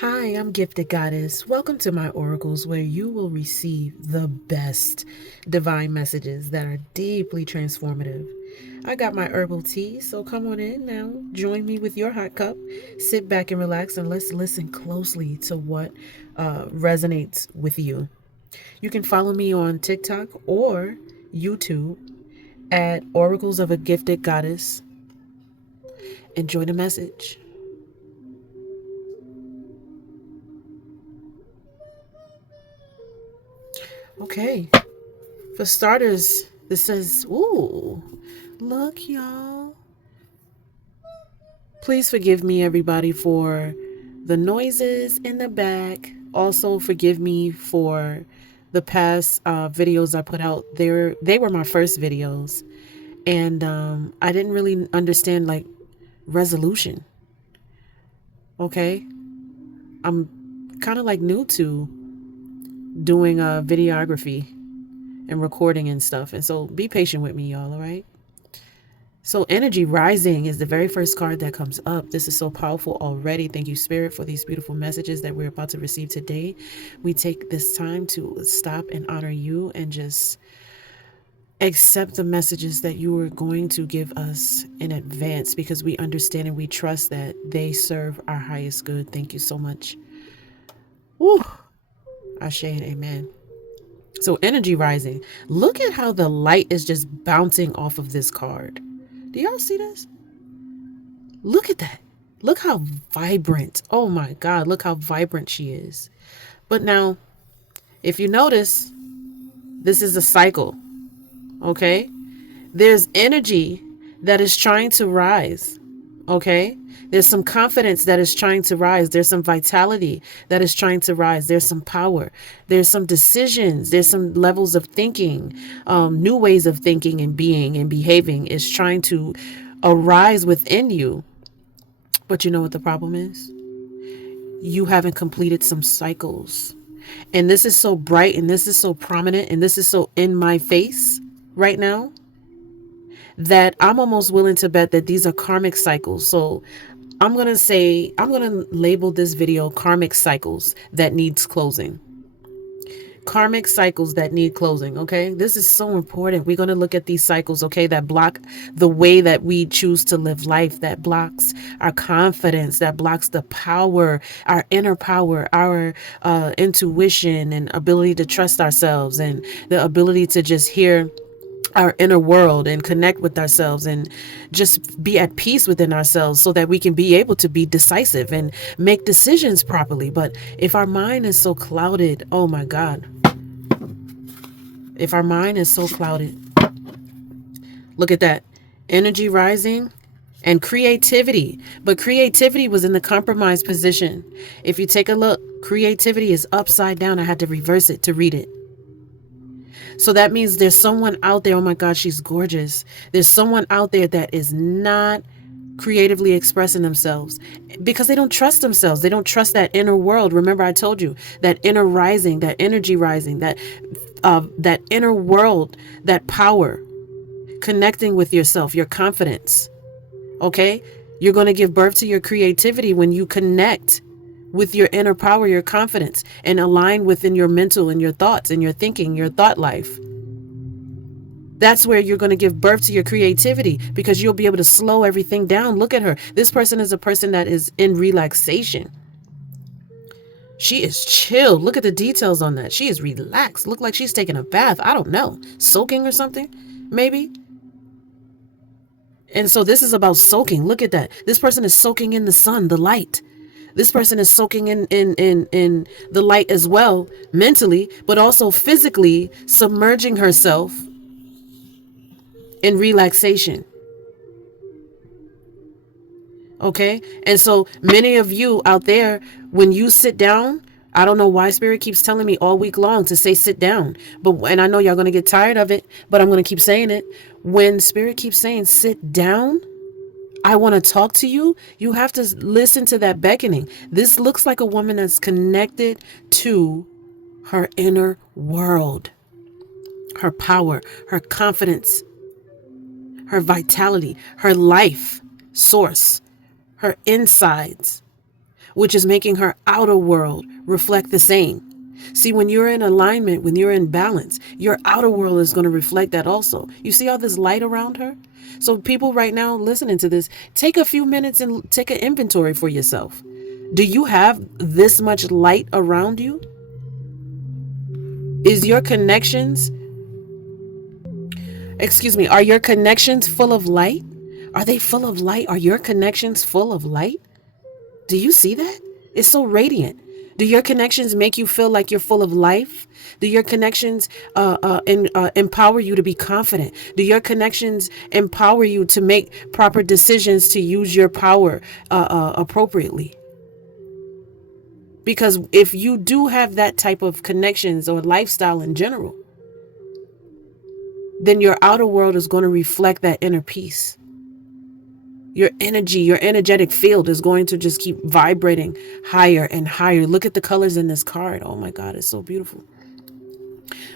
Hi, I'm Gifted Goddess. Welcome to my oracles where you will receive the best divine messages that are deeply transformative. I got my herbal tea, so come on in now. Join me with your hot cup. Sit back and relax and let's listen closely to what resonates with you. You can follow me on TikTok or YouTube at Oracles of a Gifted Goddess. Enjoy the message. Okay. For starters, this says, ooh, look, y'all. Please forgive me, everybody, for the noises in the back. Also, forgive me for the past videos I put out. They were my first videos. And I didn't really understand, like, resolution. Okay? I'm kind of, like, new to doing videography and recording and stuff. And so be patient with me, y'all, all right? So energy rising is the very first card that comes up. This is so powerful already. Thank you, Spirit, for these beautiful messages that we're about to receive today. We take this time to stop and honor you and just accept the messages that you are going to give us in advance because we understand and we trust that they serve our highest good. Thank you so much. Woo! Ashe and amen. So energy rising. Look at how the light is just bouncing off of this card. Do y'all see this? Look at that. Look how vibrant. Oh my God, look how vibrant she is. But now, if you notice, this is a cycle, okay? There's energy that is trying to rise, okay? There's some confidence that is trying to rise. There's some vitality that is trying to rise. There's some power. There's some decisions. There's some levels of thinking, new ways of thinking and being and behaving is trying to arise within you. But you know what the problem is? You haven't completed some cycles. And this is so bright and this is so prominent and this is so in my face right now that I'm almost willing to bet that these are karmic cycles. So I'm going to label this video karmic cycles that needs closing. Karmic cycles that need closing. Okay. This is so important. We're going to look at these cycles, okay, that block the way that we choose to live life, that blocks our confidence, that blocks the power, our inner power, our intuition and ability to trust ourselves and the ability to just hear our inner world and connect with ourselves and just be at peace within ourselves so that we can be able to be decisive and make decisions properly. But if our mind is so clouded, oh my God, if our mind is so clouded, look at that energy rising and creativity. But creativity was in the compromised position. If you take a look, creativity is upside down. I had to reverse it to read it. So that means there's someone out there. Oh my God, she's gorgeous. There's someone out there that is not creatively expressing themselves because they don't trust themselves. They don't trust that inner world. Remember, I told you that inner rising, that energy rising, that inner world, that power, connecting with yourself, your confidence. Okay. You're going to give birth to your creativity when you connect with your inner power, your confidence, and align within your mental and your thoughts and your thinking, your thought life. That's where you're going to give birth to your creativity because you'll be able to slow everything down. Look at her. This person is a person that is in relaxation. She is chilled. Look at the details on that. She is relaxed. Look like she's taking a bath. I don't know. Soaking or something, maybe. And so this is about soaking. Look at that. This person is soaking in the sun, the light. This person is soaking in the light as well, mentally, but also physically submerging herself in relaxation. Okay. And so many of you out there, when you sit down, I don't know why Spirit keeps telling me all week long to say sit down. And I know y'all going to get tired of it, but I'm going to keep saying it. When Spirit keeps saying sit down, I want to talk to you. You have to listen to that beckoning. This looks like a woman that's connected to her inner world, her power, her confidence, her vitality, her life source, her insides. which is making her outer world reflect the same. See, when you're in alignment, when you're in balance, your outer world is going to reflect that also. You see all this light around her? So people right now listening to this, take a few minutes and take an inventory for yourself. Do you have this much light around you? Are your connections full of light? Are they full of light? Are your connections full of light? Do you see that? It's so radiant. Do your connections make you feel like you're full of life? Do your connections empower you to be confident? Do your connections empower you to make proper decisions to use your power appropriately? Because if you do have that type of connections or lifestyle in general, then your outer world is going to reflect that inner peace. Your energy, your energetic field is going to just keep vibrating higher and higher. Look at the colors in this card. Oh my God, it's so beautiful.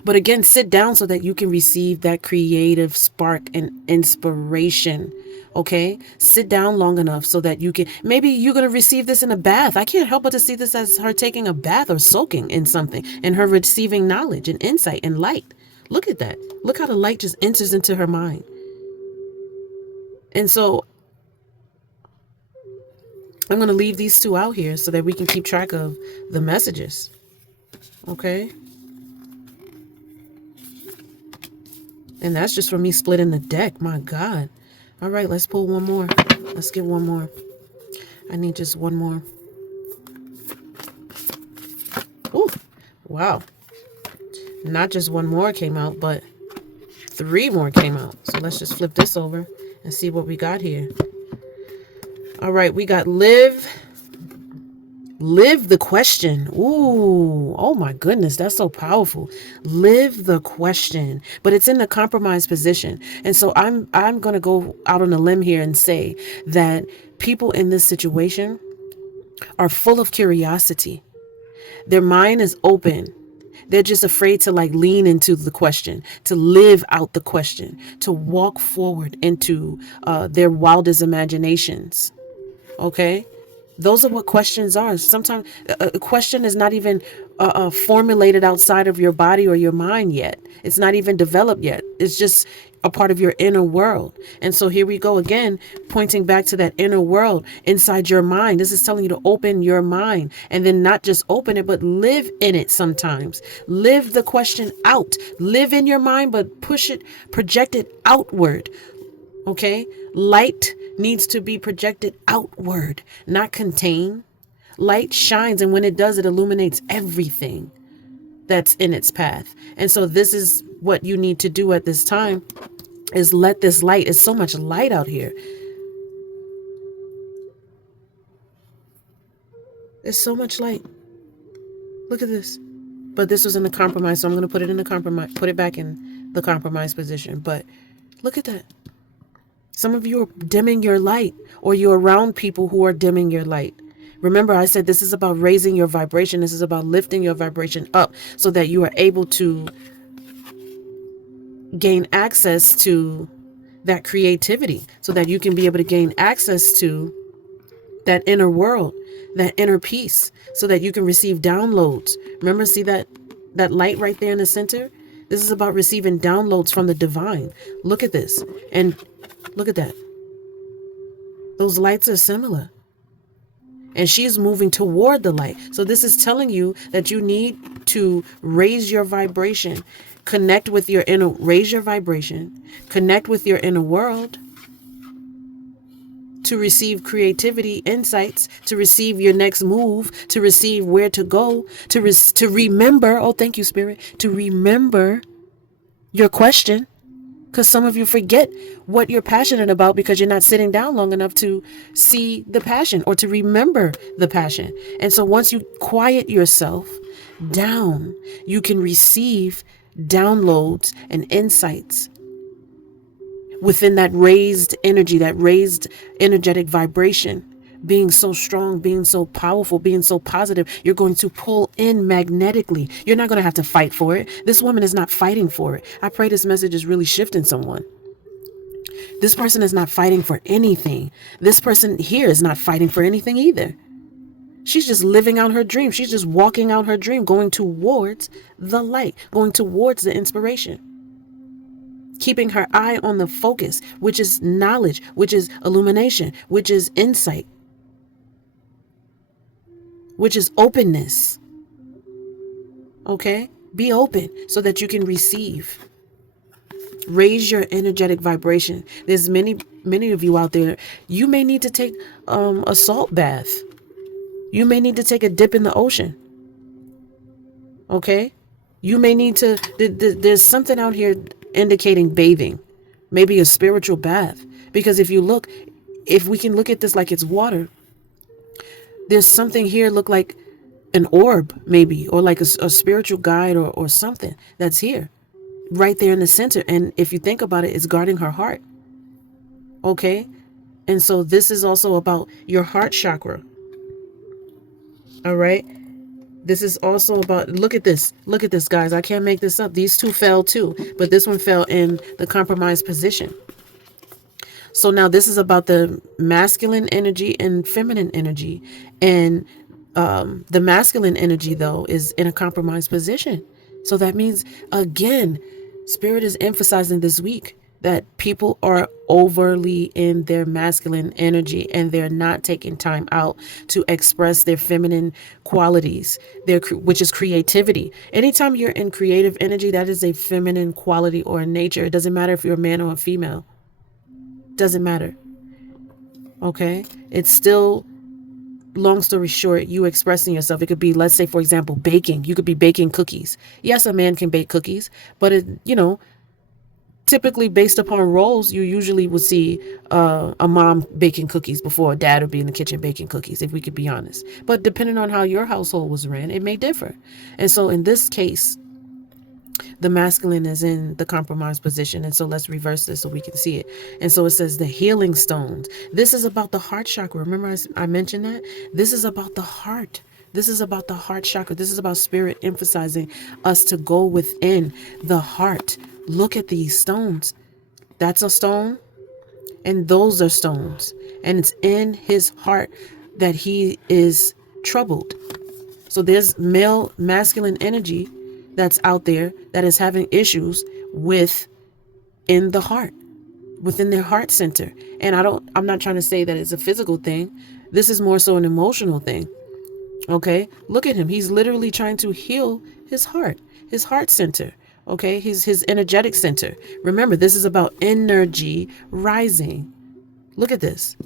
But again, sit down so that you can receive that creative spark and inspiration. Okay, sit down long enough so that you can, maybe you're going to receive this in a bath. I can't help but to see this as her taking a bath or soaking in something and her receiving knowledge and insight and light. Look at that. Look how the light just enters into her mind. And so I'm going to leave these two out here so that we can keep track of the messages. Okay. And that's just from me splitting the deck. My God. All right, let's pull one more. Let's get one more. I need just one more. Ooh, wow. Not just one more came out, but 3 more came out. So let's just flip this over and see what we got here. All right, we got live the question. Ooh, oh my goodness, that's so powerful. Live the question, but it's in the compromised position. And so I'm going to go out on a limb here and say that people in this situation are full of curiosity. Their mind is open. They're just afraid to lean into the question, to live out the question, to walk forward into their wildest imaginations. Okay? Those are what questions are. Sometimes a question is not even formulated outside of your body or your mind yet. It's not even developed yet. It's just a part of your inner world. And so here we go again, pointing back to that inner world inside your mind. This is telling you to open your mind, and then not just open it, but live in it sometimes. Live the question out. Live in your mind, but push it, project it outward. Okay? Light needs to be projected outward, not contained. Light shines, and when it does, it illuminates everything that's in its path. And so this is what you need to do at this time, is let this light. It's so much light out here. There's so much light. Look at this. But this was in the compromise, so I'm going to put it in the compromise, put it back in the compromise position. But look at that. Some of you are dimming your light, or you're around people who are dimming your light. Remember, I said this is about raising your vibration. This is about lifting your vibration up so that you are able to gain access to that creativity, so that you can be able to gain access to that inner world, that inner peace, so that you can receive downloads. Remember, see that light right there in the center? This is about receiving downloads from the divine. Look at this. And look at that. Those lights are similar. And she's moving toward the light. So this is telling you that you need to raise your vibration, connect with your inner, raise your vibration, connect with your inner world to receive creativity, insights, to receive your next move, to receive where to go, to remember. Oh, thank you, Spirit. To remember your question. Because some of you forget what you're passionate about because you're not sitting down long enough to see the passion or to remember the passion. And so once you quiet yourself down, you can receive downloads and insights within that raised energy, that raised energetic vibration. Being so strong, being so powerful, being so positive, you're going to pull in magnetically. You're not going to have to fight for it. This woman is not fighting for it. I pray this message is really shifting someone. This person is not fighting for anything. This person here is not fighting for anything either. She's just living out her dream. She's just walking out her dream, going towards the light, going towards the inspiration, keeping her eye on the focus, which is knowledge, which is illumination, which is insight, which is openness. Okay? Be open so that you can receive. Raise your energetic vibration. There's many of you out there. You may need to take a salt bath. You may need to take a dip in the ocean. Okay? You may need to, there's something out here indicating bathing, maybe a spiritual bath. Because if we can look at this like it's water, there's something here look like an orb maybe, or like a spiritual guide or something that's here, right there in the center. And if you think about it, it's guarding her heart. Okay? And so this is also about your heart chakra. All right? This is also about, look at this, guys. I can't make this up. These two fell too, but this one fell in the compromised position. So now this is about the masculine energy and feminine energy. And the masculine energy, though, is in a compromised position. So that means, again, Spirit is emphasizing this week that people are overly in their masculine energy and they're not taking time out to express their feminine qualities, which is creativity. Anytime you're in creative energy, that is a feminine quality or a nature. It doesn't matter if you're a man or a female. Doesn't matter. Okay? It's still, long story short, you expressing yourself. It could be, let's say, for example, baking. You could be baking cookies. Yes, a man can bake cookies, but typically based upon roles, you usually would see a mom baking cookies before a dad would be in the kitchen baking cookies, if we could be honest. But depending on how your household was ran, it may differ. And so in this case, the masculine is in the compromised position. And so let's reverse this so we can see it. And so it says the healing stones. This is about the heart chakra. Remember I mentioned that? This is about the heart. This is about the heart chakra. This is about Spirit emphasizing us to go within the heart. Look at these stones. That's a stone, and those are stones. And it's in his heart that he is troubled. So there's masculine energy that's out there that is having issues in the heart, within their heart center. And I'm not trying to say that it's a physical thing. This is more so an emotional thing. Okay? Look at him. He's literally trying to heal his heart center. Okay, his energetic center. Remember, this is about energy rising. Look at this.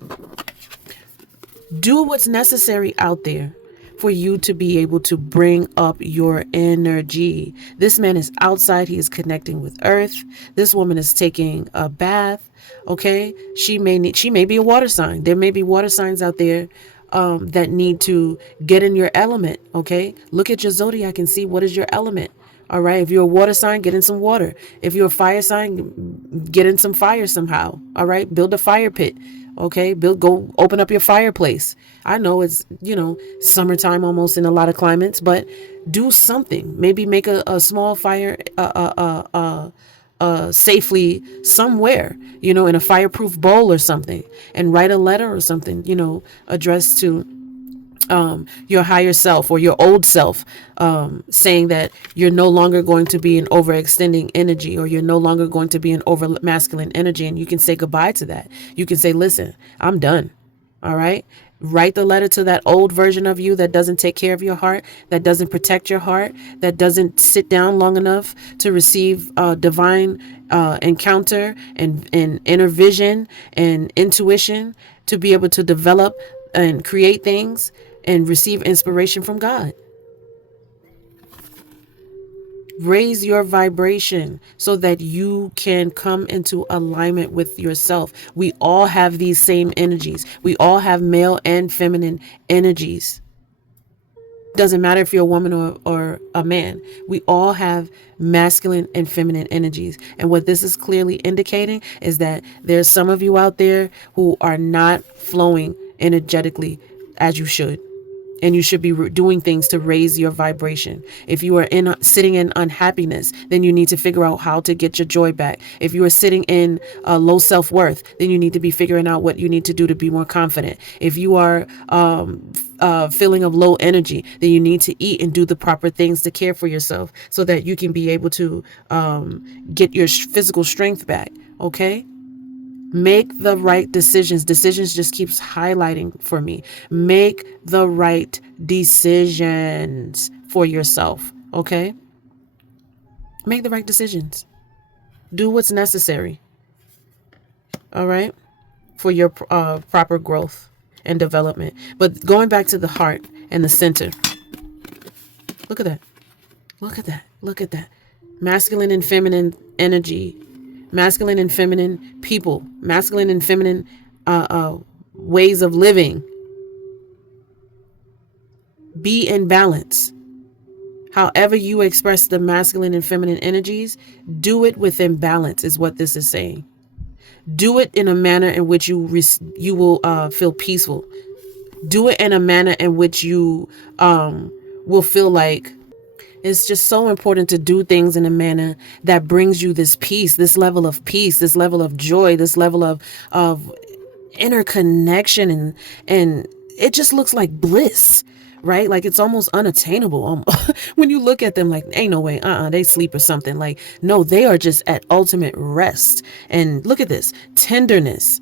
Do what's necessary out there for you to be able to bring up your energy. This man is outside. He is connecting with earth. This woman is taking a bath. Okay, she may be a water sign. There may be water signs out there that need to get in your element. Okay, look at your zodiac and see what is your element. All right. If you're a water sign, get in some water. If you're a fire sign, get in some fire somehow. All right. Build a fire pit. Okay. Go open up your fireplace. I know it's, summertime almost in a lot of climates, but do something. Maybe make a small fire, safely somewhere, in a fireproof bowl or something, and write a letter or something, addressed to your higher self or your old self, saying that you're no longer going to be an overextending energy, or you're no longer going to be an over masculine energy. And you can say goodbye to that. You can say, listen, I'm done. All right. Write the letter to that old version of you that doesn't take care of your heart, that doesn't protect your heart, that doesn't sit down long enough to receive divine encounter and inner vision and intuition to be able to develop and create things and receive inspiration from God. Raise your vibration so that you can come into alignment with yourself. We all have these same energies. We all have male and feminine energies. Doesn't matter if you're a woman or a man. We all have masculine and feminine energies. And what this is clearly indicating is that there's some of you out there who are not flowing energetically as you should. And you should be doing things to raise your vibration. If you are sitting in unhappiness, then you need to figure out how to get your joy back. If you are sitting in low self-worth, then you need to be figuring out what you need to do to be more confident. If you are feeling of low energy, then you need to eat and do the proper things to care for yourself so that you can be able to get your physical strength back. Okay? Make the right decisions. Decisions just keeps highlighting for me. Make the right decisions for yourself. Okay? Make the right decisions. Do what's necessary. All right? For your proper growth and development. But going back to the heart and the center. Look at that. Look at that. Look at that. Masculine and feminine energy. Masculine and feminine people, masculine and feminine ways of living. Be in balance. However you express the masculine and feminine energies, do it within balance is what this is saying. Do it in a manner in which you will feel peaceful. Do it in a manner in which you will feel like it's just so important to do things in a manner that brings you this peace, this level of peace, this level of joy, this level of interconnection. And it just looks like bliss, right? Like it's almost unattainable. When you look at them like, ain't no way, they sleep or something. Like, no, they are just at ultimate rest. And look at this, tenderness,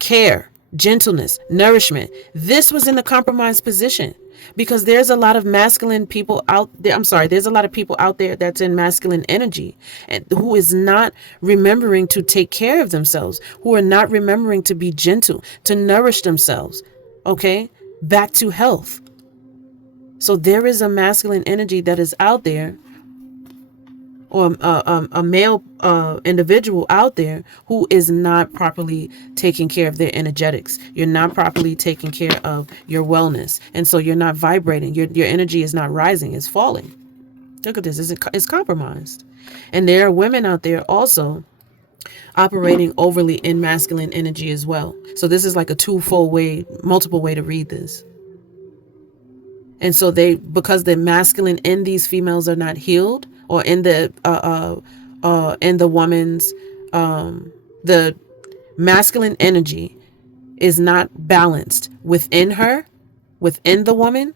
care, gentleness, nourishment. This was in the compromised position. Because there's a lot of masculine people out there. There's a lot of people out there that's in masculine energy and who is not remembering to take care of themselves, who are not remembering to be gentle, to nourish themselves. Okay, back to health. So there is a masculine energy that is out there, or a male individual out there who is not properly taking care of their energetics. You're not properly taking care of your wellness. And so you're not vibrating. Your energy is not rising. It's falling. Look at this. It's compromised. And there are women out there also operating overly in masculine energy as well. So this is like a twofold way, multiple way to read this. And so because the masculine in these females are not healed, or in the woman's, the masculine energy is not balanced within her, within the woman,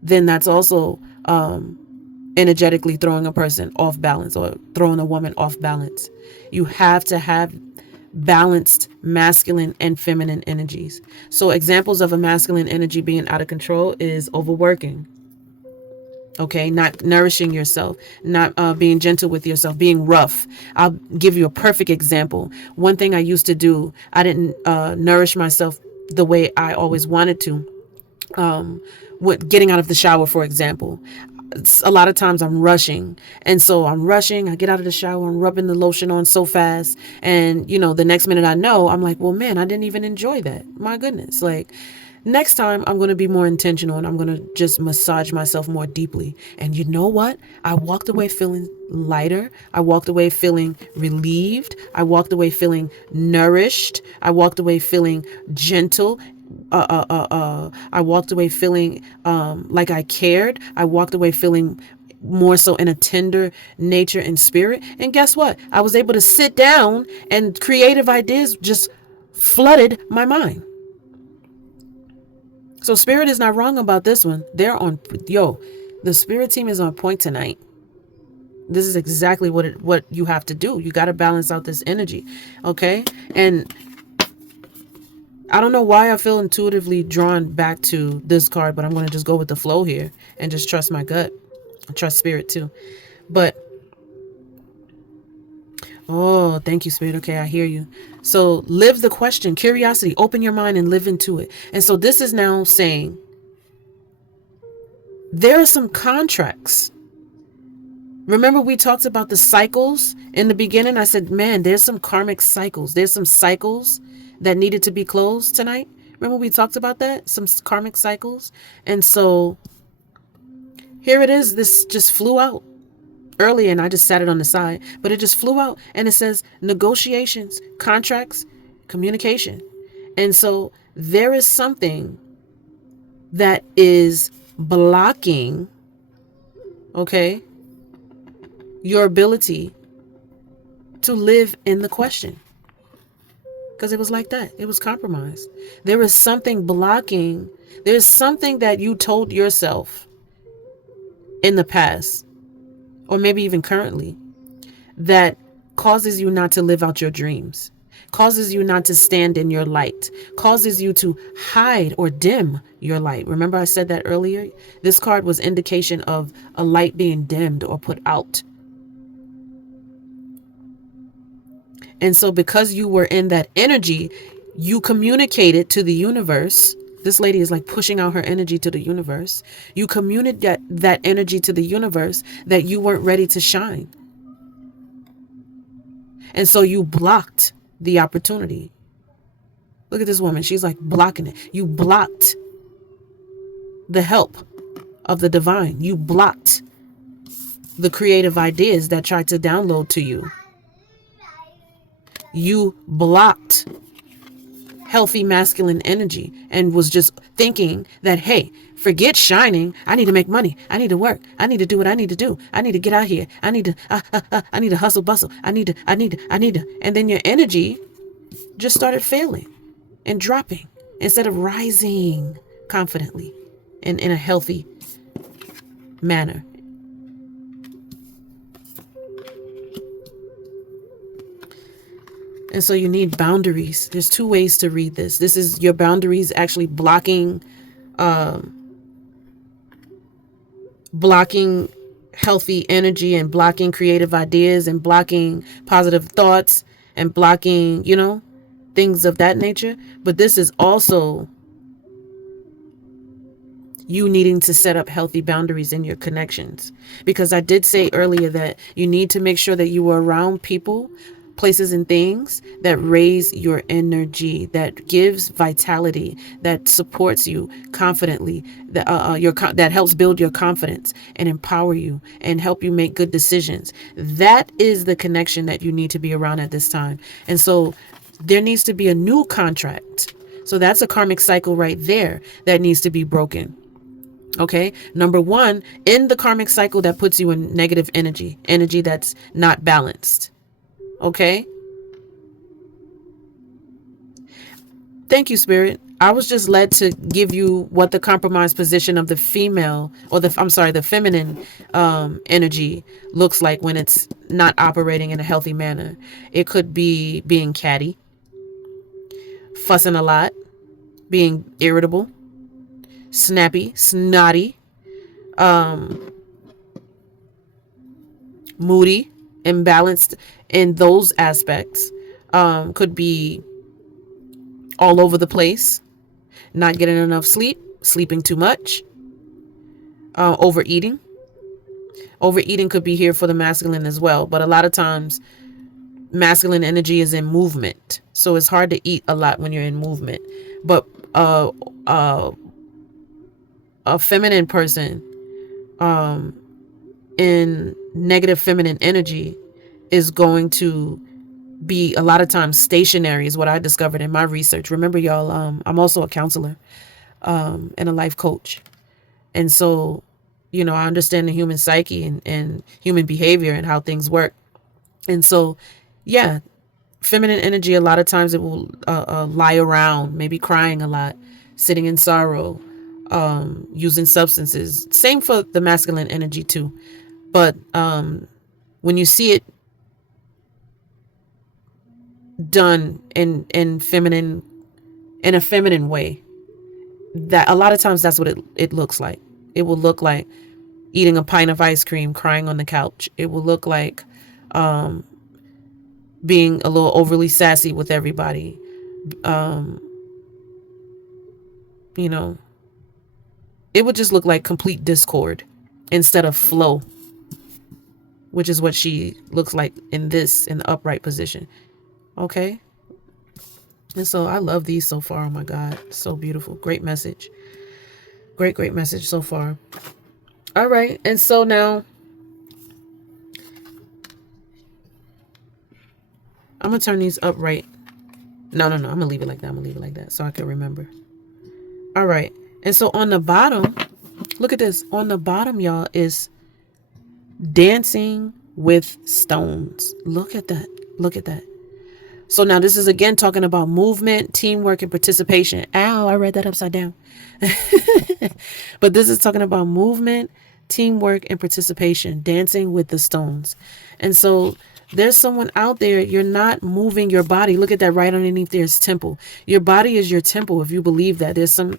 then that's also energetically throwing a person off balance, or throwing a woman off balance. You have to have balanced masculine and feminine energies. So examples of a masculine energy being out of control is overworking. Okay, not nourishing yourself, not being gentle with yourself, being rough. I'll give you a perfect example. One thing I used to do, I didn't nourish myself the way I always wanted to. With getting out of the shower, for example. A lot of times I'm rushing. And so I'm rushing. I get out of the shower. I'm rubbing the lotion on so fast. And, the next minute I know, I'm like, well, man, I didn't even enjoy that. My goodness. Like, next time I'm going to be more intentional, and I'm going to just massage myself more deeply. And you know what? I walked away feeling lighter. I walked away feeling relieved. I walked away feeling nourished. I walked away feeling gentle. I walked away feeling like I cared. I walked away feeling more so in a tender nature and spirit. And guess what? I was able to sit down, and creative ideas just flooded my mind. So spirit is not wrong about this one. The spirit team is on point tonight. This is exactly what you have to do. You got to balance out this energy. Okay. And I don't know why I feel intuitively drawn back to this card, but I'm going to just go with the flow here and just trust my gut. I trust spirit too. But, oh, thank you, spirit. Okay, I hear you. So live the question, curiosity, open your mind and live into it. And so this is now saying there are some contracts. Remember we talked about the cycles in the beginning? I said, man, there's some karmic cycles. There's some cycles that needed to be closed tonight. Remember we talked about that? Some karmic cycles. And so here it is. This just flew out earlier, and I just sat it on the side, but it just flew out, and it says negotiations, contracts, communication. And so there is something that is blocking, okay, your ability to live in the question. Because it was like that. It was compromised. There is something blocking. There's something that you told yourself in the past, or maybe even currently, that causes you not to live out your dreams, causes you not to stand in your light, causes you to hide or dim your light. Remember I said that earlier? This card was indication of a light being dimmed or put out. And so because you were in that energy, you communicated to the universe. This lady is like pushing out her energy to the universe. You communicate that energy to the universe that you weren't ready to shine. And so you blocked the opportunity. Look at this woman. She's like blocking it. You blocked the help of the divine. You blocked the creative ideas that tried to download to you. You blocked healthy masculine energy and was just thinking that, hey, forget shining. I need to make money. I need to work. I need to do what I need to do. I need to get out here. I need to hustle bustle. I need to. And then your energy just started failing and dropping instead of rising confidently and in a healthy manner. And so you need boundaries. There's two ways to read this. This is your boundaries actually blocking healthy energy and blocking creative ideas and blocking positive thoughts and blocking, things of that nature. But this is also you needing to set up healthy boundaries in your connections. Because I did say earlier that you need to make sure that you are around people, places and things that raise your energy, that gives vitality, that supports you confidently, that helps build your confidence and empower you and help you make good decisions. That is the connection that you need to be around at this time. And so there needs to be a new contract. So that's a karmic cycle right there that needs to be broken. Okay. Number one, in the karmic cycle that puts you in negative energy that's not balanced. Okay. Thank you, Spirit. I was just led to give you what the compromised position of the female or the feminine energy looks like when it's not operating in a healthy manner. It could be being catty, fussing a lot, being irritable, snappy, snotty, moody, imbalanced in those aspects. Could be all over the place, not getting enough sleep, sleeping too much, overeating. Overeating could be here for the masculine as well, but a lot of times masculine energy is in movement, so it's hard to eat a lot when you're in movement. But a feminine person in negative feminine energy is going to be a lot of times stationary, is what I discovered in my research. Remember, y'all, I'm also a counselor and a life coach. And so, I understand the human psyche and human behavior and how things work. And so, yeah, feminine energy, a lot of times it will lie around, maybe crying a lot, sitting in sorrow, using substances. Same for the masculine energy too. But when you see it done in a feminine way, that a lot of times that's what it looks like. It will look like eating a pint of ice cream, crying on the couch. It will look like being a little overly sassy with everybody. It would just look like complete discord instead of flow, which is what she looks like in the upright position. Okay. And so I love these so far. Oh my God. So beautiful. Great message. Great message so far. All right. And so now I'm going to turn these upright. No. I'm going to leave it like that. So I can remember. All right. And so on the bottom, look at this. On the bottom, y'all, is dancing with stones. Look at that. Look at that. So now this is again talking about movement, teamwork, and participation. Ow, I read that upside down. But this is talking about movement, teamwork, and participation, dancing with the stones. And so there's someone out there, you're not moving your body. Look at that right underneath there's temple. Your body is your temple if you believe that. There's some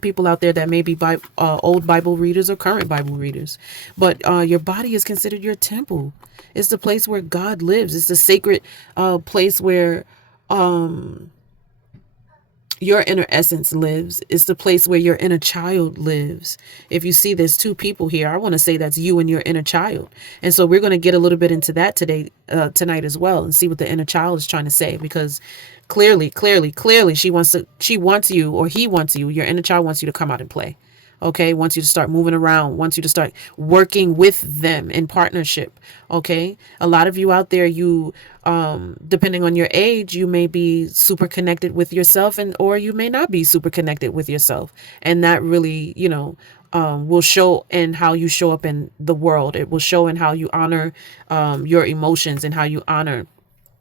people out there that may be old Bible readers or current Bible readers, but your body is considered your temple. It's the place where God lives. It's the sacred place where your inner essence lives. It's the place where your inner child lives. If you see there's two people here, I want to say that's you and your inner child. And so we're going to get a little bit into that tonight as well, and see what the inner child is trying to say, because clearly she wants you, or he wants you, your inner child wants you to come out and play. Okay, wants you to start moving around, wants you to start working with them in partnership. Okay, a lot of you out there, you depending on your age, you may be super connected with yourself, and or you may not be super connected with yourself, and that really, will show in how you show up in the world. It will show in how you honor your emotions, and how you honor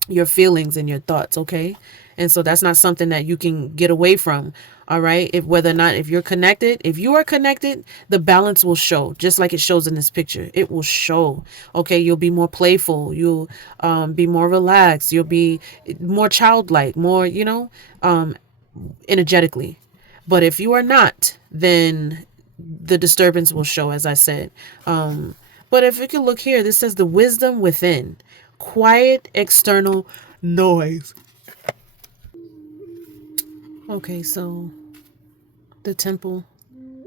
your feelings and your thoughts. Okay, and so that's not something that you can get away from. All right, if whether or not, if you are connected, the balance will show, just like it shows in this picture. It will show. Okay, you'll be more playful, you'll be more relaxed, you'll be more childlike, more energetically. But if you are not, then the disturbance will show, as I said. But if you can look here, this says the wisdom within, quiet external noise. Okay, so the temple,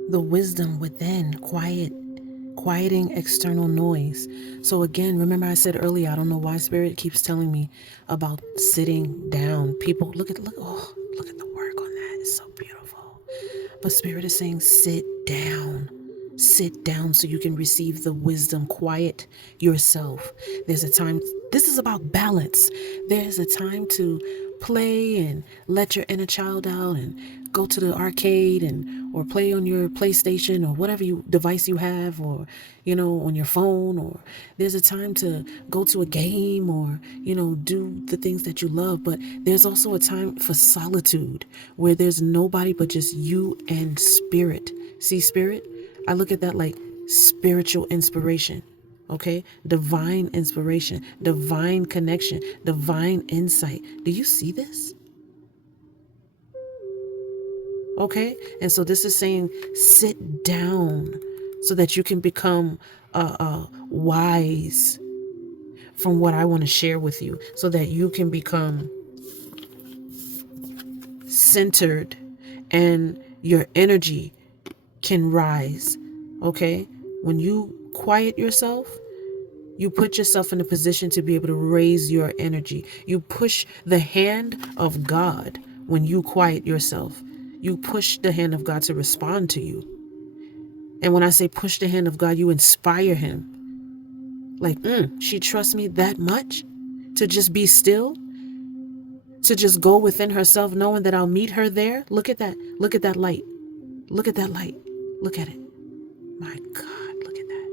the wisdom within, quieting external noise. So again, remember I said earlier, I don't know why Spirit keeps telling me about sitting down. People, look at the work on that. It's so beautiful. But Spirit is saying, sit down. Sit down so you can receive the wisdom. Quiet yourself. There's a time. This is about balance. There's a time to play and let your inner child out, and go to the arcade or play on your PlayStation or whatever device you have, or on your phone. Or there's a time to go to a game, or do the things that you love. But there's also a time for solitude, where there's nobody but just you and Spirit. See, Spirit, I look at that like spiritual inspiration. Okay, divine inspiration, divine connection, divine insight. Do you see this? Okay, and so this is saying sit down so that you can become wise from what I want to share with you, so that you can become centered and your energy can rise. Okay, when you quiet yourself, you put yourself in a position to be able to raise your energy. You push the hand of God. When you quiet yourself, you push the hand of God to respond to you. And when I say push the hand of God, you inspire him. Like, she trusts me that much to just be still, to just go within herself, knowing that I'll meet her there. Look at that. Look at that light. Look at that light. Look at it. My God, look at that.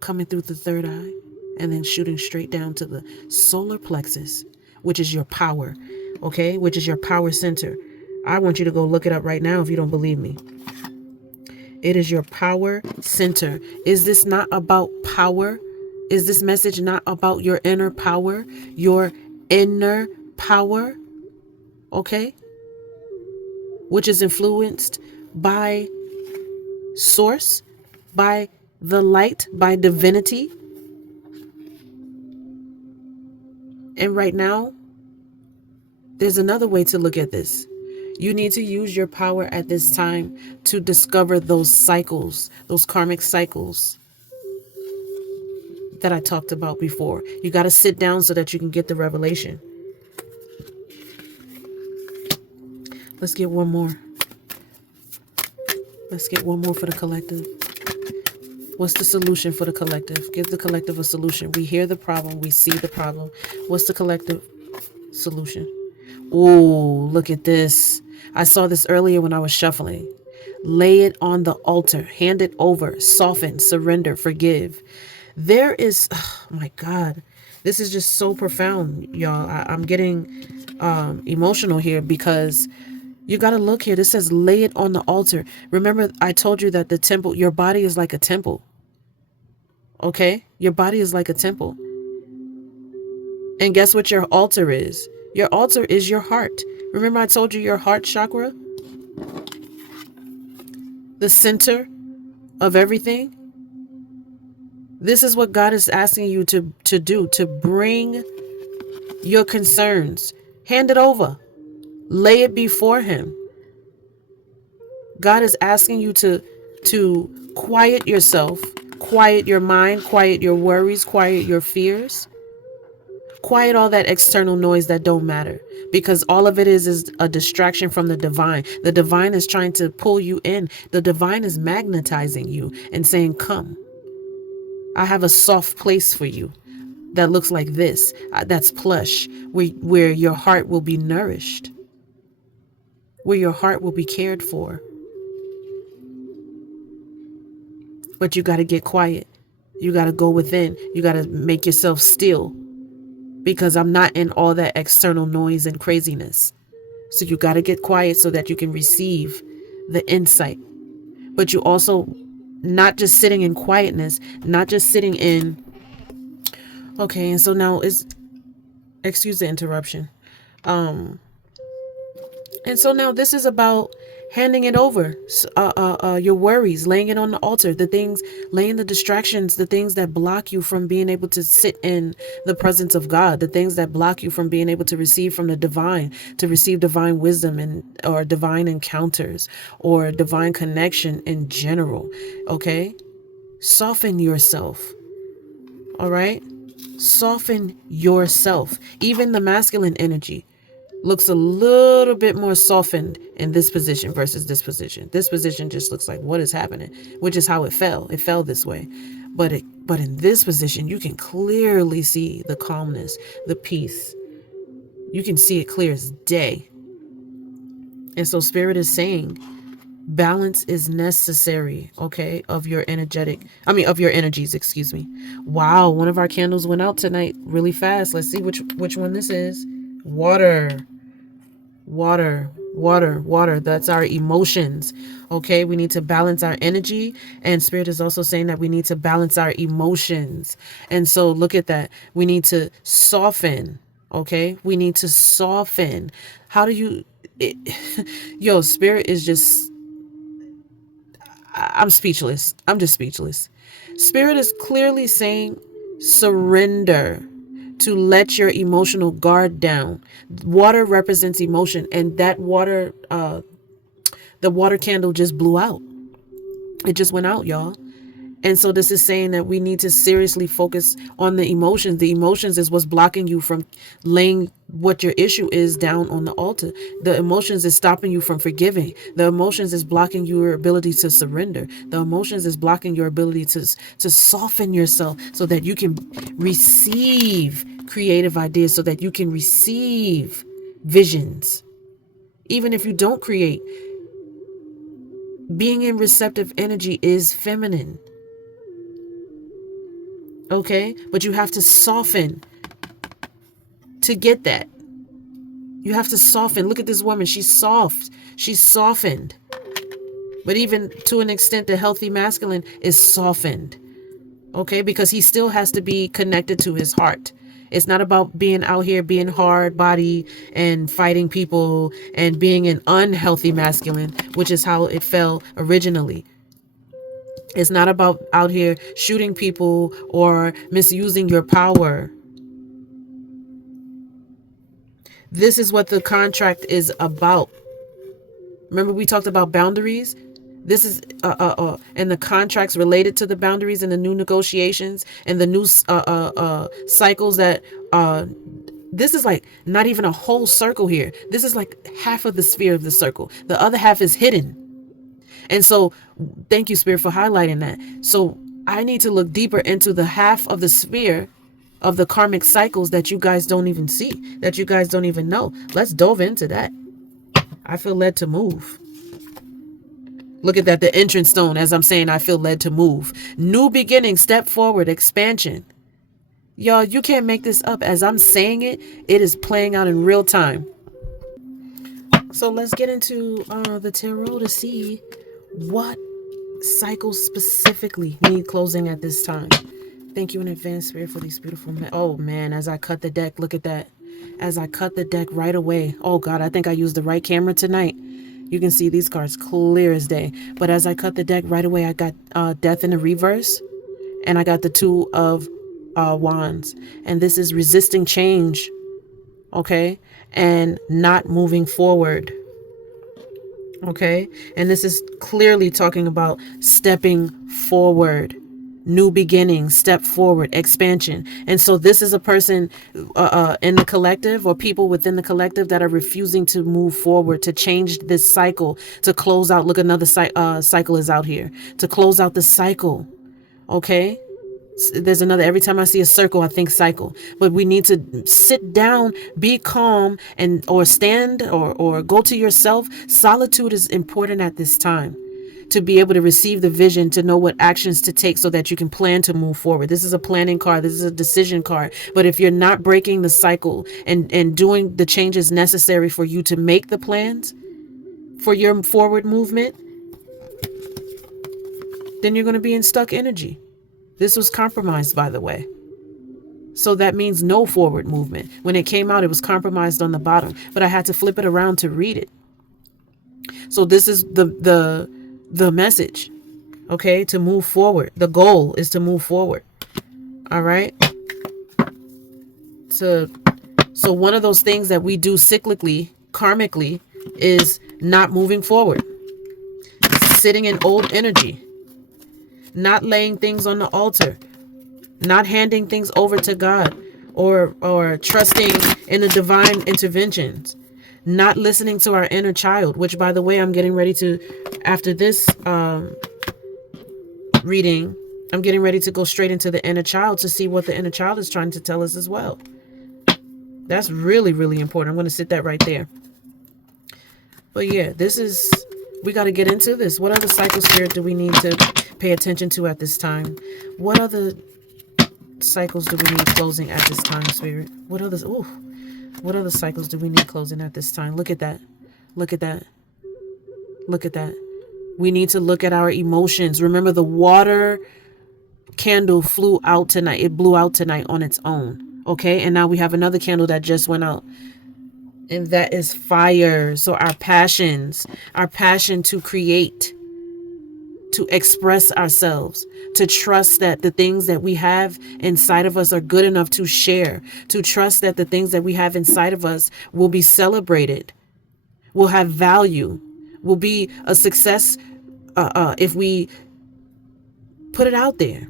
Coming through the third eye and then shooting straight down to the solar plexus, which is your power, okay? Which is your power center. I want you to go look it up right now if you don't believe me. It is your power center. Is this not about power? Is this message not about your inner power? Your inner power, okay? Which is influenced by source, by the light, by divinity. And right now, there's another way to look at this. You need to use your power at this time to discover those cycles, those karmic cycles that I talked about before. You got to sit down so that you can get the revelation. Let's get one more. Let's get one more for the collective. What's the solution for the collective? Give the collective a solution. We hear the problem. We see the problem. What's the collective solution? Oh, look at this. I saw this earlier when I was shuffling. Lay it on the altar. Hand it over. Soften, surrender, forgive. There is, oh my God, this is just so profound, y'all. I'm getting emotional here because you got to look here. This says, lay it on the altar. Remember, I told you that the temple, your body is like a temple. Okay? Your body is like a temple. And guess what your altar is? Your altar is your heart. Remember, I told you your heart chakra, the center of everything. This is what God is asking you to do, to bring your concerns. Hand it over. Lay it before him. God is asking you to quiet yourself, quiet your mind, quiet your worries, quiet your fears. Quiet all that external noise that don't matter, because all of it is a distraction from the divine. The divine is trying to pull you in. The divine is magnetizing you and saying, come, I have a soft place for you that looks like this. That's plush, where your heart will be nourished, where your heart will be cared for. But you got to get quiet. You got to go within. You got to make yourself still. Because I'm not in all that external noise and craziness. So you got to get quiet so that you can receive the insight. But you also not just sitting in quietness, not just sitting in. Okay, and so now excuse the interruption. And so now this is about handing it over, your worries, laying it on the altar, the things, laying the distractions, the things that block you from being able to sit in the presence of God, the things that block you from being able to receive from the divine, to receive divine wisdom or divine encounters or divine connection in general. Okay. Soften yourself. All right. Soften yourself. Even the masculine energy looks a little bit more softened in this position versus this position. This position just looks like, what is happening? Which is how it fell. It fell this way. But in this position, you can clearly see the calmness, the peace. You can see it clear as day. And so Spirit is saying, balance is necessary, okay, of your energies, excuse me. Wow, one of our candles went out tonight really fast. Let's see which one this is. Water. That's our emotions. Okay, we need to balance our energy, and Spirit is also saying that we need to balance our emotions. And so look at that. We need to soften. Okay, we need to soften. How do you Spirit is just, I'm speechless. I'm just speechless. Spirit is clearly saying surrender, to let your emotional guard down. Water represents emotion, and that water, the water candle just blew out. It just went out, y'all. And so this is saying that we need to seriously focus on the emotions. The emotions is what's blocking you from laying what your issue is down on the altar. The emotions is stopping you from forgiving. The emotions is blocking your ability to surrender. The emotions is blocking your ability to soften yourself so that you can receive creative ideas, so that you can receive visions. Even if you don't create, being in receptive energy is feminine. Okay, but you have to soften to get that. You have to soften. Look at this woman. She's soft. She's softened. But even to an extent, the healthy masculine is softened. Okay, because he still has to be connected to his heart. It's not about being out here being hard body and fighting people and being an unhealthy masculine, which is how it fell originally. It's not about out here shooting people or misusing your power. This is what the contract is about. Remember we talked about boundaries? This is and the contracts related to the boundaries and the new negotiations and the new cycles that this is like not even a whole circle here. This is like half of the sphere of the circle. The other half is hidden. And so thank you, Spirit, for highlighting that. So I need to look deeper into the half of the sphere of the karmic cycles that you guys don't even see, that you guys don't even know. Let's dove into that. I feel led to move. Look at that, the entrance stone. As I'm saying, I feel led to move. New beginning, step forward, expansion. Y'all, you can't make this up. As I'm saying it, it is playing out in real time. So let's get into the tarot to see what cycles specifically need closing at this time. Thank you in advance, Spirit, for these beautiful oh man, as I cut the deck, look at that. As I cut the deck right away. Oh God, I think I used the right camera tonight. You can see these cards clear as day. But as I cut the deck right away, I got Death in the reverse. And I got the Two of Wands. And this is resisting change. Okay? And not moving forward. Okay? And this is clearly talking about stepping forward. New beginning, step forward, expansion. And so this is a person in the collective, or people within the collective, that are refusing to move forward, to change this cycle, to close out. Look, another cycle is out here. To close out the cycle. Okay? There's another. Every time I see a circle, I think cycle. But we need to sit down, be calm, and or stand or go to yourself. Solitude is important at this time, to be able to receive the vision, to know what actions to take so that you can plan to move forward. This is a planning card. This is a decision card. But if you're not breaking the cycle and doing the changes necessary for you to make the plans for your forward movement, then you're going to be in stuck energy. This was compromised, by the way. So that means no forward movement. When it came out, it was compromised on the bottom, but I had to flip it around to read it. So this is the message, okay, to move forward. The goal is to move forward. All right. So one of those things that we do cyclically, karmically, is not moving forward, sitting in old energy, not laying things on the altar, not handing things over to God, or trusting in the divine interventions. Not listening to our inner child, which, by the way, I'm getting ready to, after this reading, I'm getting ready to go straight into the inner child to see what the inner child is trying to tell us as well. That's really, really important. I'm going to sit that right there. But yeah, we got to get into this. What other cycle, Spirit, do we need to pay attention to at this time? What other cycles do we need closing at this time, Spirit? What other cycles do we need closing at this time? Look at that. Look at that. Look at that. We need to look at our emotions. Remember, the water candle flew out tonight. It blew out tonight on its own. Okay. And now we have another candle that just went out. And that is fire. So our passion to create, to express ourselves, to trust that the things that we have inside of us are good enough to share, to trust that the things that we have inside of us will be celebrated, will have value, will be a success if we put it out there.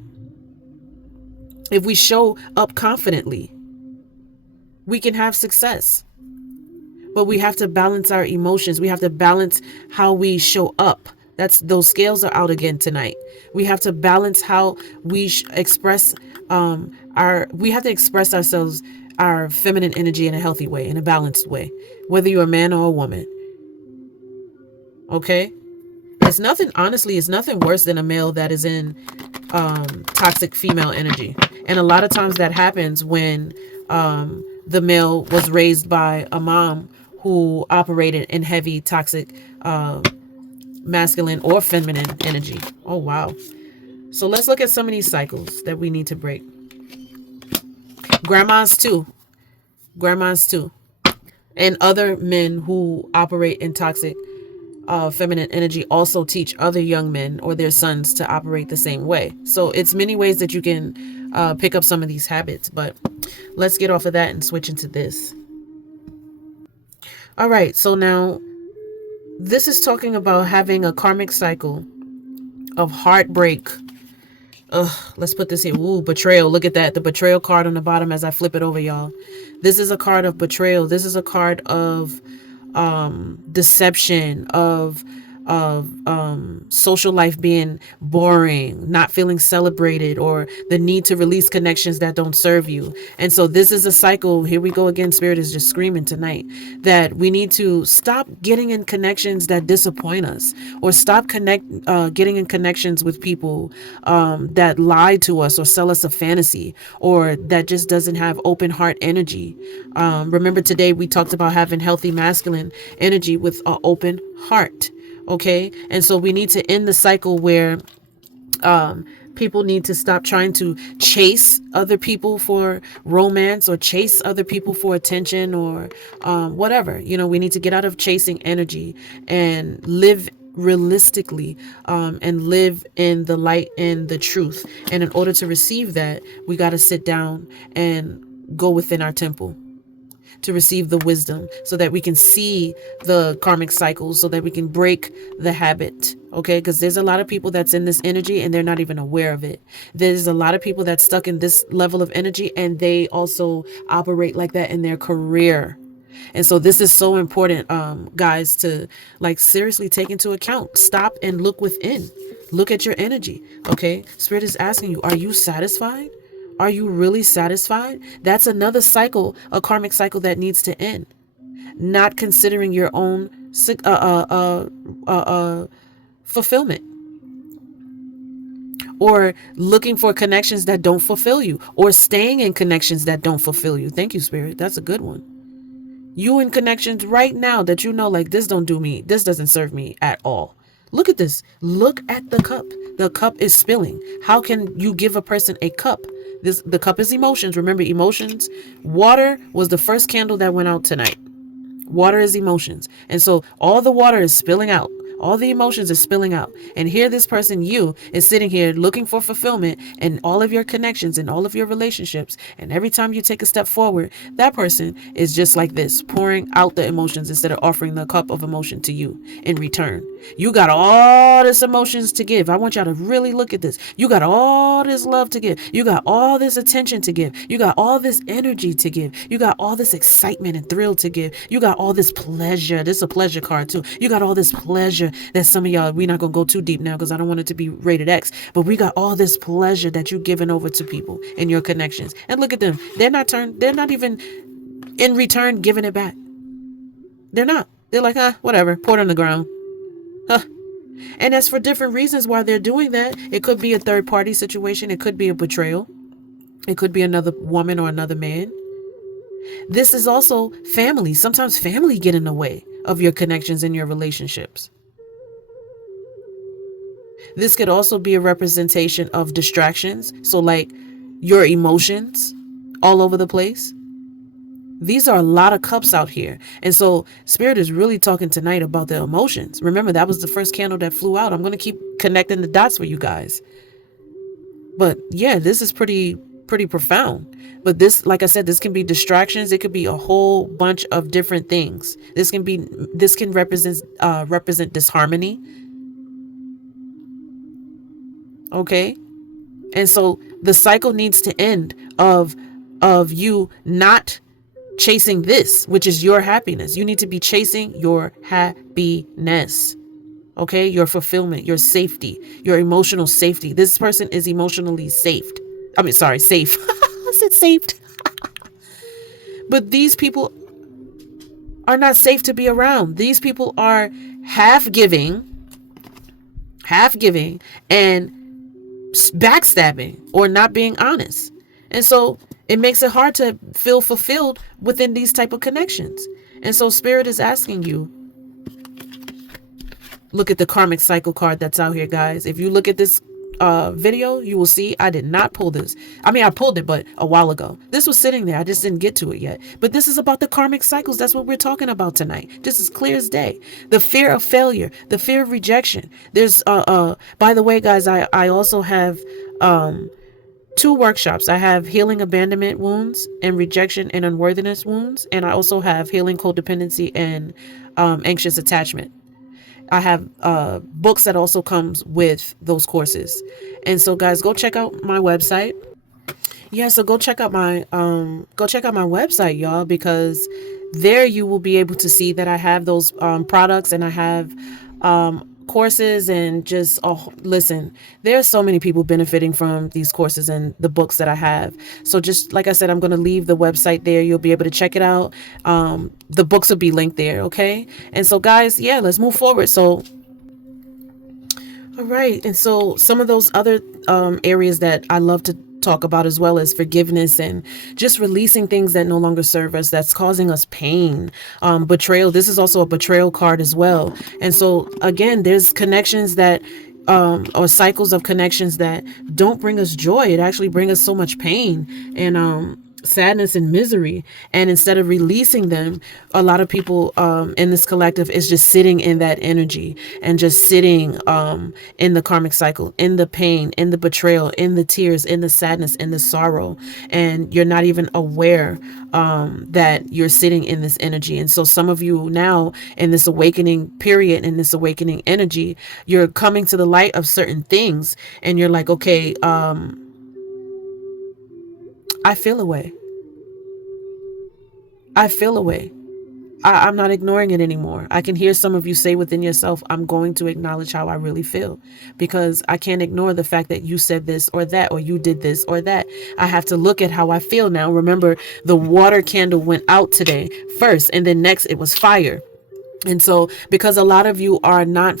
If we show up confidently, we can have success. But we have to balance our emotions. We have to balance how we show up. Those scales are out again tonight. We have to balance how we express we have to express ourselves, our feminine energy, in a healthy way, in a balanced way, whether you're a man or a woman. Okay? It's nothing worse than a male that is in toxic female energy. And a lot of times that happens when the male was raised by a mom who operated in heavy toxic masculine or feminine energy. Oh, wow. So let's look at some of these cycles that we need to break. Grandmas too. And other men who operate in toxic feminine energy also teach other young men or their sons to operate the same way. So it's many ways that you can pick up some of these habits, but let's get off of that and switch into this. All right. So now this is talking about having a karmic cycle of heartbreak. Let's put this here. Ooh, betrayal. Look at that. The betrayal card on the bottom as I flip it over, y'all. This is a card of betrayal. This is a card of deception, of of social life being boring, not feeling celebrated, or the need to release connections that don't serve you. And so this is a cycle. Here we go again. Spirit is just screaming tonight that we need to stop getting in connections that disappoint us, or stop getting in connections with people that lie to us or sell us a fantasy, or that just doesn't have open heart energy. Remember today we talked about having healthy masculine energy with an open heart. Okay. And so we need to end the cycle where people need to stop trying to chase other people for romance, or chase other people for attention, or whatever. We need to get out of chasing energy and live realistically, and live in the light and the truth. And in order to receive that, we got to sit down and go within our temple to receive the wisdom, so that we can see the karmic cycles, so that we can break the habit. Okay, because there's a lot of people that's in this energy and they're not even aware of it. There's a lot of people that's stuck in this level of energy, and they also operate like that in their career. And so this is so important, guys, to seriously take into account. Stop and look within. Look at your energy. Okay, Spirit is asking you, are you satisfied? Are you really satisfied? That's another cycle, a karmic cycle that needs to end. Not considering your own fulfillment, or looking for connections that don't fulfill you, or staying in connections that don't fulfill you. Thank you, Spirit. That's a good one. You in connections right now that this don't do me. This doesn't serve me at all. Look at this. Look at the cup. The cup is spilling. How can you give a person a cup? The cup is emotions. Remember, emotions. Water was the first candle that went out tonight. Water is emotions. And so all the water is spilling out. All the emotions are spilling out. And here this person, you, is sitting here looking for fulfillment in all of your connections and all of your relationships. And every time you take a step forward, that person is just like this, pouring out the emotions instead of offering the cup of emotion to you in return. You got all this emotions to give. I want y'all to really look at this. You got all this love to give. You got all this attention to give. You got all this energy to give. You got all this excitement and thrill to give. You got all this pleasure. This is a pleasure card too. You got all this pleasure that some of y'all, we're not going to go too deep now because I don't want it to be rated X, but we got all this pleasure that you're giving over to people in your connections. And look at them. They're not even in return giving it back. They're not. They're like, whatever, pour it on the ground. And that's for different reasons why they're doing that. It could be a third party situation. It could be a betrayal. It could be another woman or another man. This is also family. Sometimes family get in the way of your connections and your relationships. This could also be a representation of distractions. So your emotions all over the place. These are a lot of cups out here. And so Spirit is really talking tonight about the emotions. Remember, that was the first candle that flew out. I'm going to keep connecting the dots for you guys. But yeah, this is pretty profound. But this, like I said, this can be distractions. It could be a whole bunch of different things. This can represent disharmony. Okay. And so the cycle needs to end of you not chasing this, which is your happiness. You need to be chasing your happiness. Okay. Your fulfillment, your safety, your emotional safety. This person is emotionally safe. I said saved. But these people are not safe to be around. These people are half giving and backstabbing or not being honest. And so it makes it hard to feel fulfilled within these type of connections. And so Spirit is asking you, look at the karmic cycle card that's out here, guys. If you look at this video, you will see I did not pull this. I pulled it, but a while ago. This was sitting there. I just didn't get to it yet. But this is about the karmic cycles. That's what we're talking about tonight. Just as clear as day. The fear of failure, the fear of rejection. There's by the way, guys, I also have 2 workshops. I have healing abandonment wounds and rejection and unworthiness wounds. And I also have healing codependency and anxious attachment. I have books that also comes with those courses. And so guys, go check out my website. Yeah, so go check out my website, y'all, because there you will be able to see that I have those products, and I have courses and just, oh, listen, there are so many people benefiting from these courses and the books that I have. So just like I said, I'm going to leave the website there. You'll be able to check it out. The books will be linked there. Okay. And so guys, yeah, let's move forward. So, all right. And so some of those other areas that I love to talk about as well as forgiveness and just releasing things that no longer serve us, that's causing us pain. Betrayal. This is also a betrayal card as well. And so again, there's connections that or cycles of connections that don't bring us joy. It actually brings us so much pain and sadness and misery. And instead of releasing them, a lot of people in this collective is just sitting in that energy and just sitting in the karmic cycle, in the pain, in the betrayal, in the tears, in the sadness, in the sorrow. And you're not even aware that you're sitting in this energy. And so some of you now in this awakening period, in this awakening energy, you're coming to the light of certain things and you're like, okay, I feel a way. I feel a way. I'm not ignoring it anymore. I can hear some of you say within yourself, I'm going to acknowledge how I really feel, because I can't ignore the fact that you said this or that, or you did this or that. I have to look at how I feel now. Remember, the water candle went out today first, and then next it was fire. And so because a lot of you are not,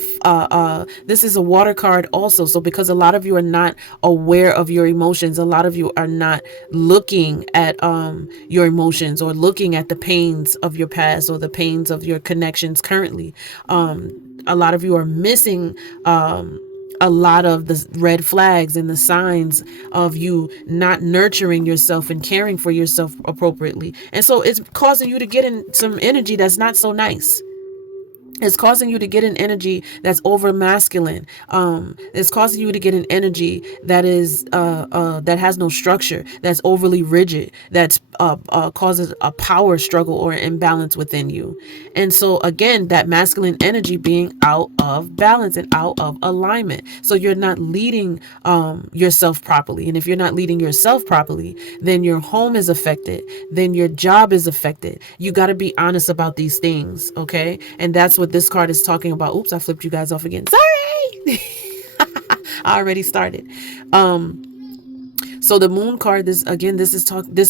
this is a water card also. So because a lot of you are not aware of your emotions, a lot of you are not looking at your emotions or looking at the pains of your past or the pains of your connections currently. A lot of you are missing a lot of the red flags and the signs of you not nurturing yourself and caring for yourself appropriately. And so it's causing you to get in some energy that's not so nice. It's causing you to get an energy that's over masculine. It's causing you to get an energy that is that has no structure, that's overly rigid, that's causes a power struggle or imbalance within you. And so again, that masculine energy being out of balance and out of alignment. So you're not leading yourself properly. And if you're not leading yourself properly, then your home is affected. Then your job is affected. You got to be honest about these things. Okay. And that's what this card is talking about. Oops, I flipped you guys off again. Sorry. I already started. So the moon card, this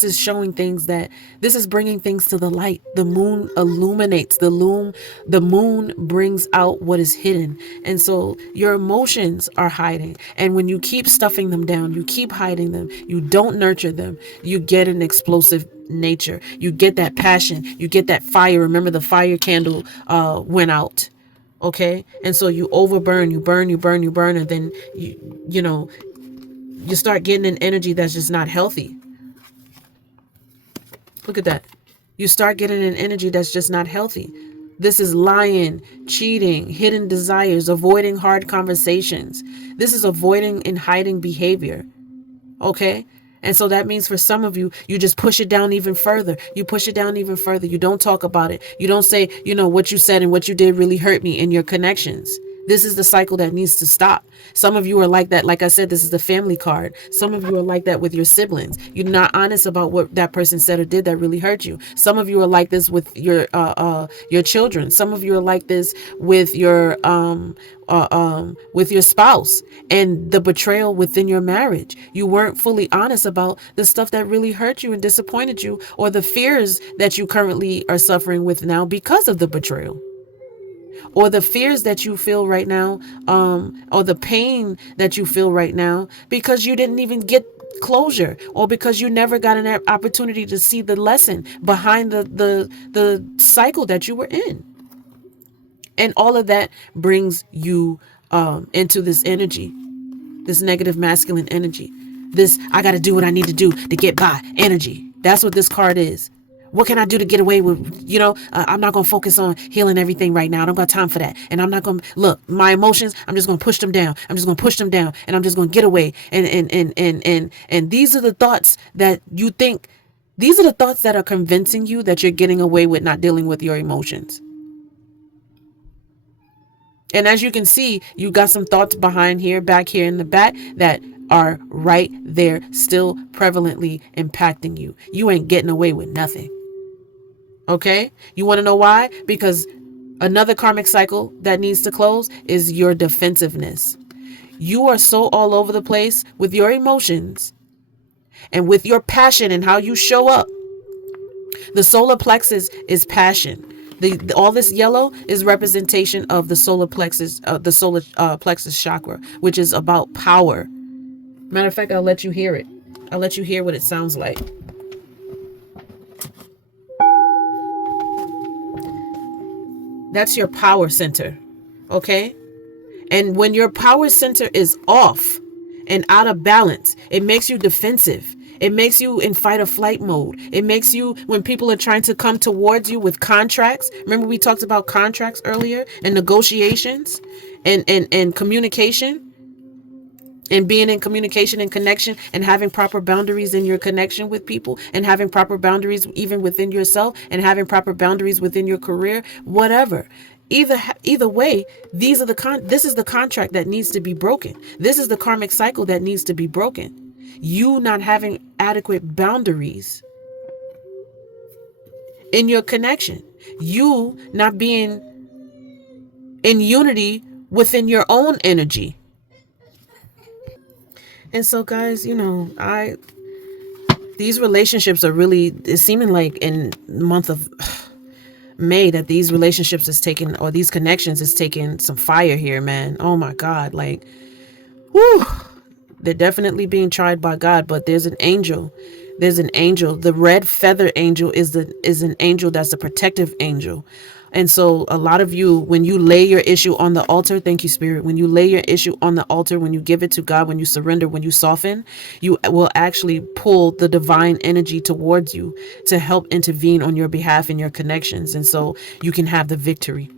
is showing things that this is bringing things to the light. The moon illuminates. The moon brings out what is hidden. And so your emotions are hiding. And when you keep stuffing them down, you keep hiding them, you don't nurture them, you get an explosive nature. You get that passion, you get that fire. Remember, the fire candle went out. Okay. And so you overburn, you burn, and then you start getting an energy that's just not healthy. Look at that. You start getting an energy that's just not healthy. This is lying, cheating, hidden desires, avoiding hard conversations. This is avoiding and hiding behavior. Okay? And so that means for some of you, you just push it down even further. You push it down even further. You don't talk about it. You don't say, what you said and what you did really hurt me in your connections. This is the cycle that needs to stop. Some of you are like that. Like I said, this is the family card. Some of you are like that with your siblings. You're not honest about what that person said or did that really hurt you. Some of you are like this with your children. Some of you are like this with your spouse and the betrayal within your marriage. You weren't fully honest about the stuff that really hurt you and disappointed you, or the fears that you currently are suffering with now because of the betrayal, or the fears that you feel right now, or the pain that you feel right now because you didn't even get closure, or because you never got an opportunity to see the lesson behind the cycle that you were in. And all of that brings you into this energy, this negative masculine energy, this I got to do what I need to do to get by energy. That's what this card is. What can I do to get away with, I'm not going to focus on healing everything right now. I don't got time for that. And I'm not going to look, my emotions, I'm just going to push them down. I'm just going to push them down, and I'm just going to get away. And these are the thoughts that you think, these are the thoughts that are convincing you that you're getting away with not dealing with your emotions. And as you can see, you got some thoughts back here in the back that are right there, still prevalently impacting you. You ain't getting away with nothing. Okay? You want to know why? Because Another karmic cycle that needs to close is your defensiveness. You are so all over the place with your emotions and with your passion and how you show up. The solar plexus is passion. All this yellow is representation of the solar plexus, plexus chakra, which is about power. Matter of fact, I'll let you hear it. I'll let you hear what it sounds like. That's your power center. Okay? And when your power center is off and out of balance, it makes you defensive. It makes you in fight or flight mode. It makes you, when people are trying to come towards you with contracts. Remember we talked about contracts earlier and negotiations and communication and being in communication and connection and having proper boundaries in your connection with people and having proper boundaries even within yourself and having proper boundaries within your career, whatever. Either way, this is the contract that needs to be broken. This is the karmic cycle that needs to be broken. You not having adequate boundaries in your connection. You not being in unity within your own energy. And so guys, these relationships are really, it's seeming like in the month of May that these relationships is taking, or these connections is taking some fire here, man. Oh my God. Like, whew, they're definitely being tried by God, but there's an angel. There's an angel. The red feather angel is an angel that's a protective angel. And so a lot of you, when you lay your issue on the altar, thank you, Spirit. When you lay your issue on the altar, when you give it to God, when you surrender, when you soften, you will actually pull the divine energy towards you to help intervene on your behalf in your connections. And so you can have the victory.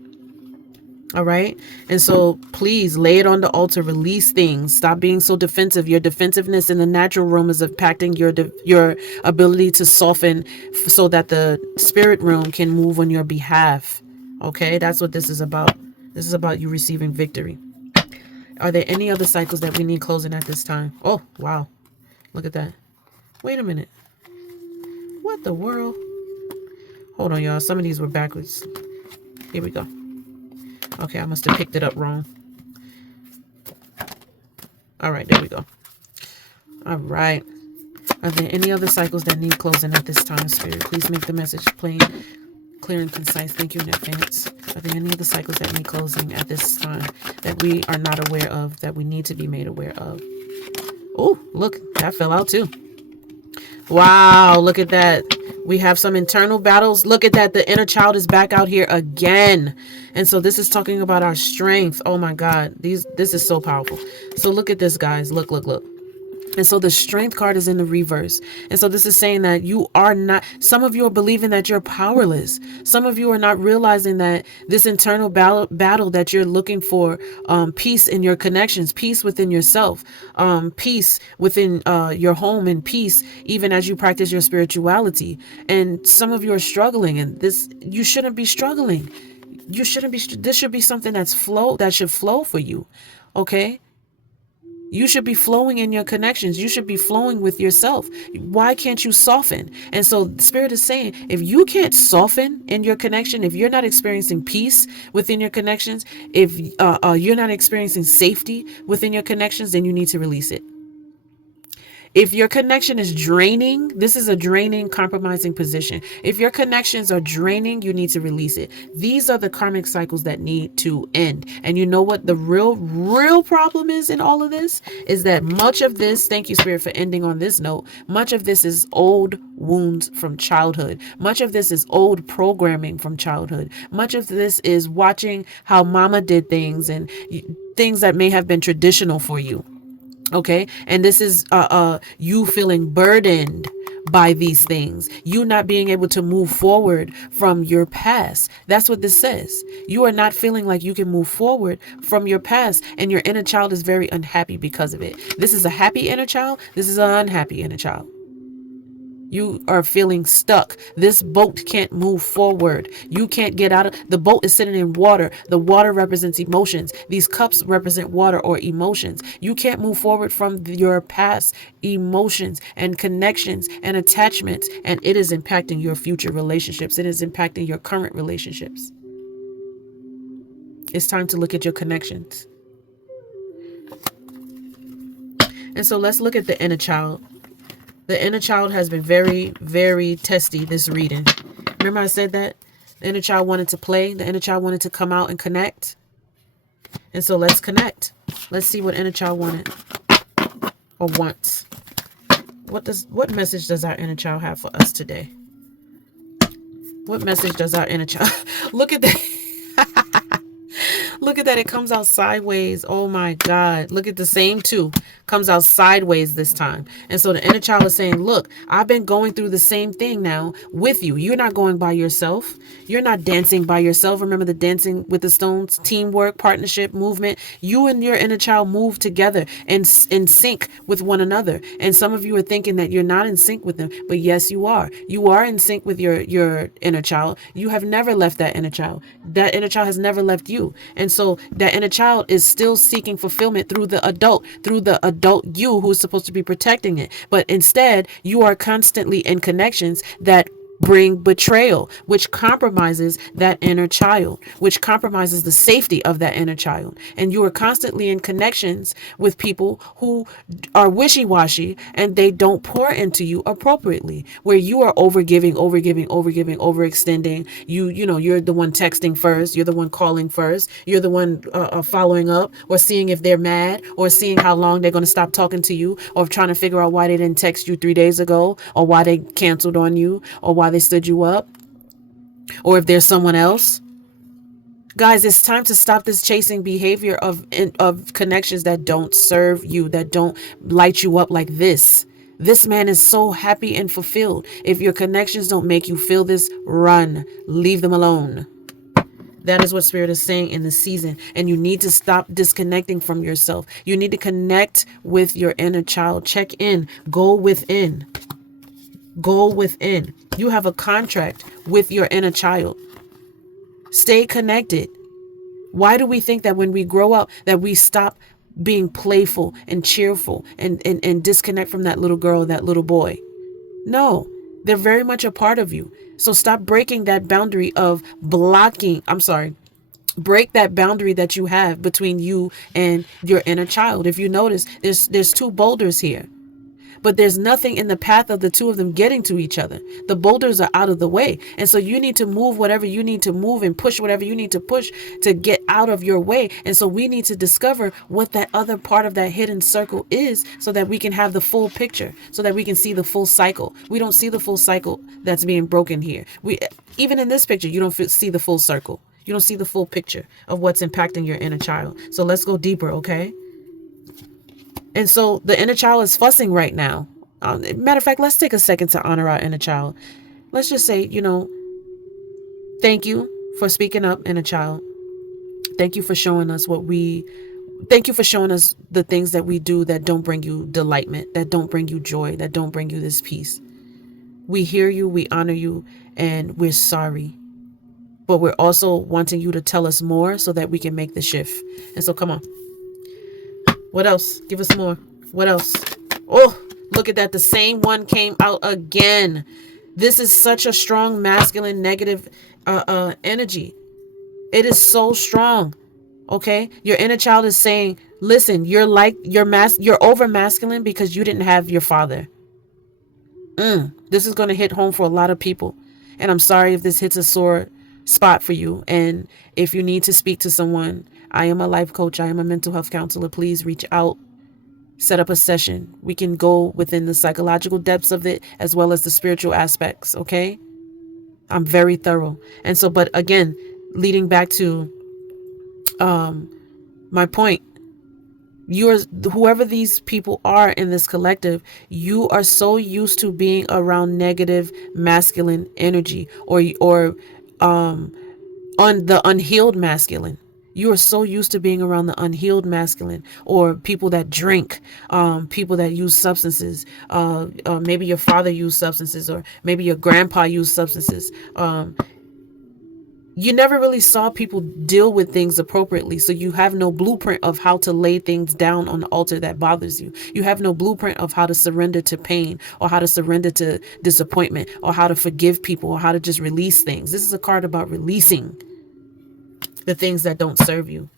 All right. And so please lay it on the altar, release things. Stop being so defensive. Your defensiveness in the natural realm is impacting your ability to soften so that the spirit realm can move on your behalf. Okay. That's what this is about. This is about you receiving victory. Are there any other cycles that we need closing at this time? Oh, wow. Look at that. Wait a minute. What the world? Hold on, y'all. Some of these were backwards. Here we go. Okay, I must have picked it up wrong. All right, there we go. All right. Are there any other cycles that need closing at this time, Spirit? Please make the message plain, clear, and concise. Thank you in advance. Are there any other cycles that need closing at this time that we are not aware of, that we need to be made aware of? Oh, look, that fell out too. Wow, look at that. We have some internal battles. Look at that. The inner child is back out here again. And so this is talking about our strength. Oh my God. This is so powerful. So look at this, guys. Look. And so the strength card is in the reverse. And so this is saying that you are not, some of you are believing that you're powerless. Some of you are not realizing that this internal battle that you're looking for, peace in your connections, peace within yourself, peace within your home, and peace even as you practice your spirituality. And some of you are struggling, and you shouldn't be struggling. This should be something that should flow for you. Okay. You should be flowing in your connections. You should be flowing with yourself. Why can't you soften? And so the Spirit is saying, if you can't soften in your connection, if you're not experiencing peace within your connections, if you're not experiencing safety within your connections, then you need to release it. If your connection is draining, this is a draining, compromising position. If your connections are draining, you need to release it. These are the karmic cycles that need to end. And you know what the real problem is in all of this? Is that much of this, thank you, Spirit, for ending on this note, much of this is old wounds from childhood. Much of this is old programming from childhood. Much of this is watching how mama did things and things that may have been traditional for you. Okay. And this is you feeling burdened by these things, you not being able to move forward from your past. That's what this says. You are not feeling like you can move forward from your past, and your inner child is very unhappy because of it. This is a happy inner child. This is an unhappy inner child. You are feeling stuck. This boat can't move forward. You can't get out of the boat. Is sitting in water. The water represents emotions. These cups represent water or emotions. You can't move forward from your past emotions and connections and attachments, and it is impacting your future relationships. It is impacting your current relationships. It's time to look at your connections. And so let's look at the inner child. The inner child has been very, very testy this reading. Remember I said that? The inner child wanted to play. The inner child wanted to come out and connect. And so let's connect. Let's see what inner child wanted or wants. What message does our inner child have for us today? What message does our inner child? Look at that. Look at that. It comes out sideways. Oh my God. Look at the same two. Comes out sideways this time. And so the inner child is saying, look, I've been going through the same thing now with you. You're not going by yourself. You're not dancing by yourself. Remember the dancing with the stones, teamwork, partnership, movement. You and your inner child move together and in sync with one another. And some of you are thinking that you're not in sync with them, but yes, you are. You are in sync with your inner child. You have never left that inner child. That inner child has never left you. And so that inner child is still seeking fulfillment through the adult you who is supposed to be protecting it. But instead, you are constantly in connections that bring betrayal, which compromises that inner child, which compromises the safety of that inner child. And you are constantly in connections with people who are wishy-washy and they don't pour into you appropriately, where you are overgiving, overextending. You're the one texting first. You're the one calling first. You're the one following up or seeing if they're mad or seeing how long they're going to stop talking to you, or trying to figure out why they didn't text you 3 days ago, or why they canceled on you, or why they stood you up, or if there's someone else. Guys, it's time to stop this chasing behavior of connections that don't serve you, that don't light you up like this. This man is so happy and fulfilled. If your connections don't make you feel this, run. Leave them alone. That is what Spirit is saying in this season. And you need to stop disconnecting from yourself. You need to connect with your inner child. Check in. Go within. Go within. You have a contract with your inner child. Stay connected. Why do we think that when we grow up that we stop being playful and cheerful and disconnect from that little girl, that little boy? No, they're very much a part of you. So stop breaking that boundary of blocking. Break that boundary that you have between you and your inner child. If you notice, there's two boulders here. But there's nothing in the path of the two of them getting to each other. The boulders are out of the way. And so you need to move whatever you need to move and push whatever you need to push to get out of your way. And so we need to discover what that other part of that hidden circle is, so that we can have the full picture, so that we can see the full cycle. We don't see the full cycle that's being broken here. Even in this picture, you don't see the full circle. You don't see the full picture of what's impacting your inner child. So let's go deeper, okay? And so the inner child is fussing right now. Matter of fact, let's take a second to honor our inner child. Let's just say, thank you for speaking up, inner child. Thank you for showing us thank you for showing us the things that we do that don't bring you delightment, that don't bring you joy, that don't bring you this peace. We hear you, we honor you, and we're sorry. But we're also wanting you to tell us more so that we can make the shift. And so come on. What else? Give us more. What else? Oh, look at that. The same one came out again. This is such a strong masculine negative energy. It is so strong. Okay? Your inner child is saying, listen, you're over masculine because you didn't have your father. This is going to hit home for a lot of people. And I'm sorry if this hits a sore spot for you. And if you need to speak to someone, I am a life coach. I am a mental health counselor. Please reach out, set up a session. We can go within the psychological depths of it as well as the spiritual aspects. Okay. I'm very thorough. And so, but again, leading back to, my point, whoever these people are in this collective, you are so used to being around negative masculine energy or on the unhealed masculine. You are so used to being around the unhealed masculine, or people that drink, people that use substances. Maybe your father used substances, or maybe your grandpa used substances. You never really saw people deal with things appropriately. So you have no blueprint of how to lay things down on the altar that bothers you. You have no blueprint of how to surrender to pain, or how to surrender to disappointment, or how to forgive people, or how to just release things. This is a card about releasing. the things that don't serve you.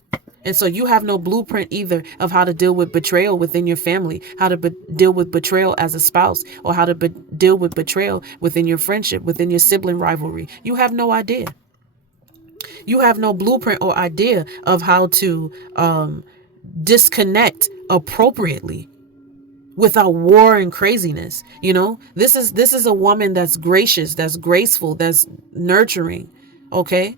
And so you have no blueprint either of how to deal with betrayal within your family, how to deal with betrayal as a spouse, or how to deal with betrayal within your friendship, within your sibling rivalry. You have no idea. You have no blueprint or idea of how to disconnect appropriately without war and craziness. You know, this is a woman that's gracious, that's graceful, that's nurturing. Okay.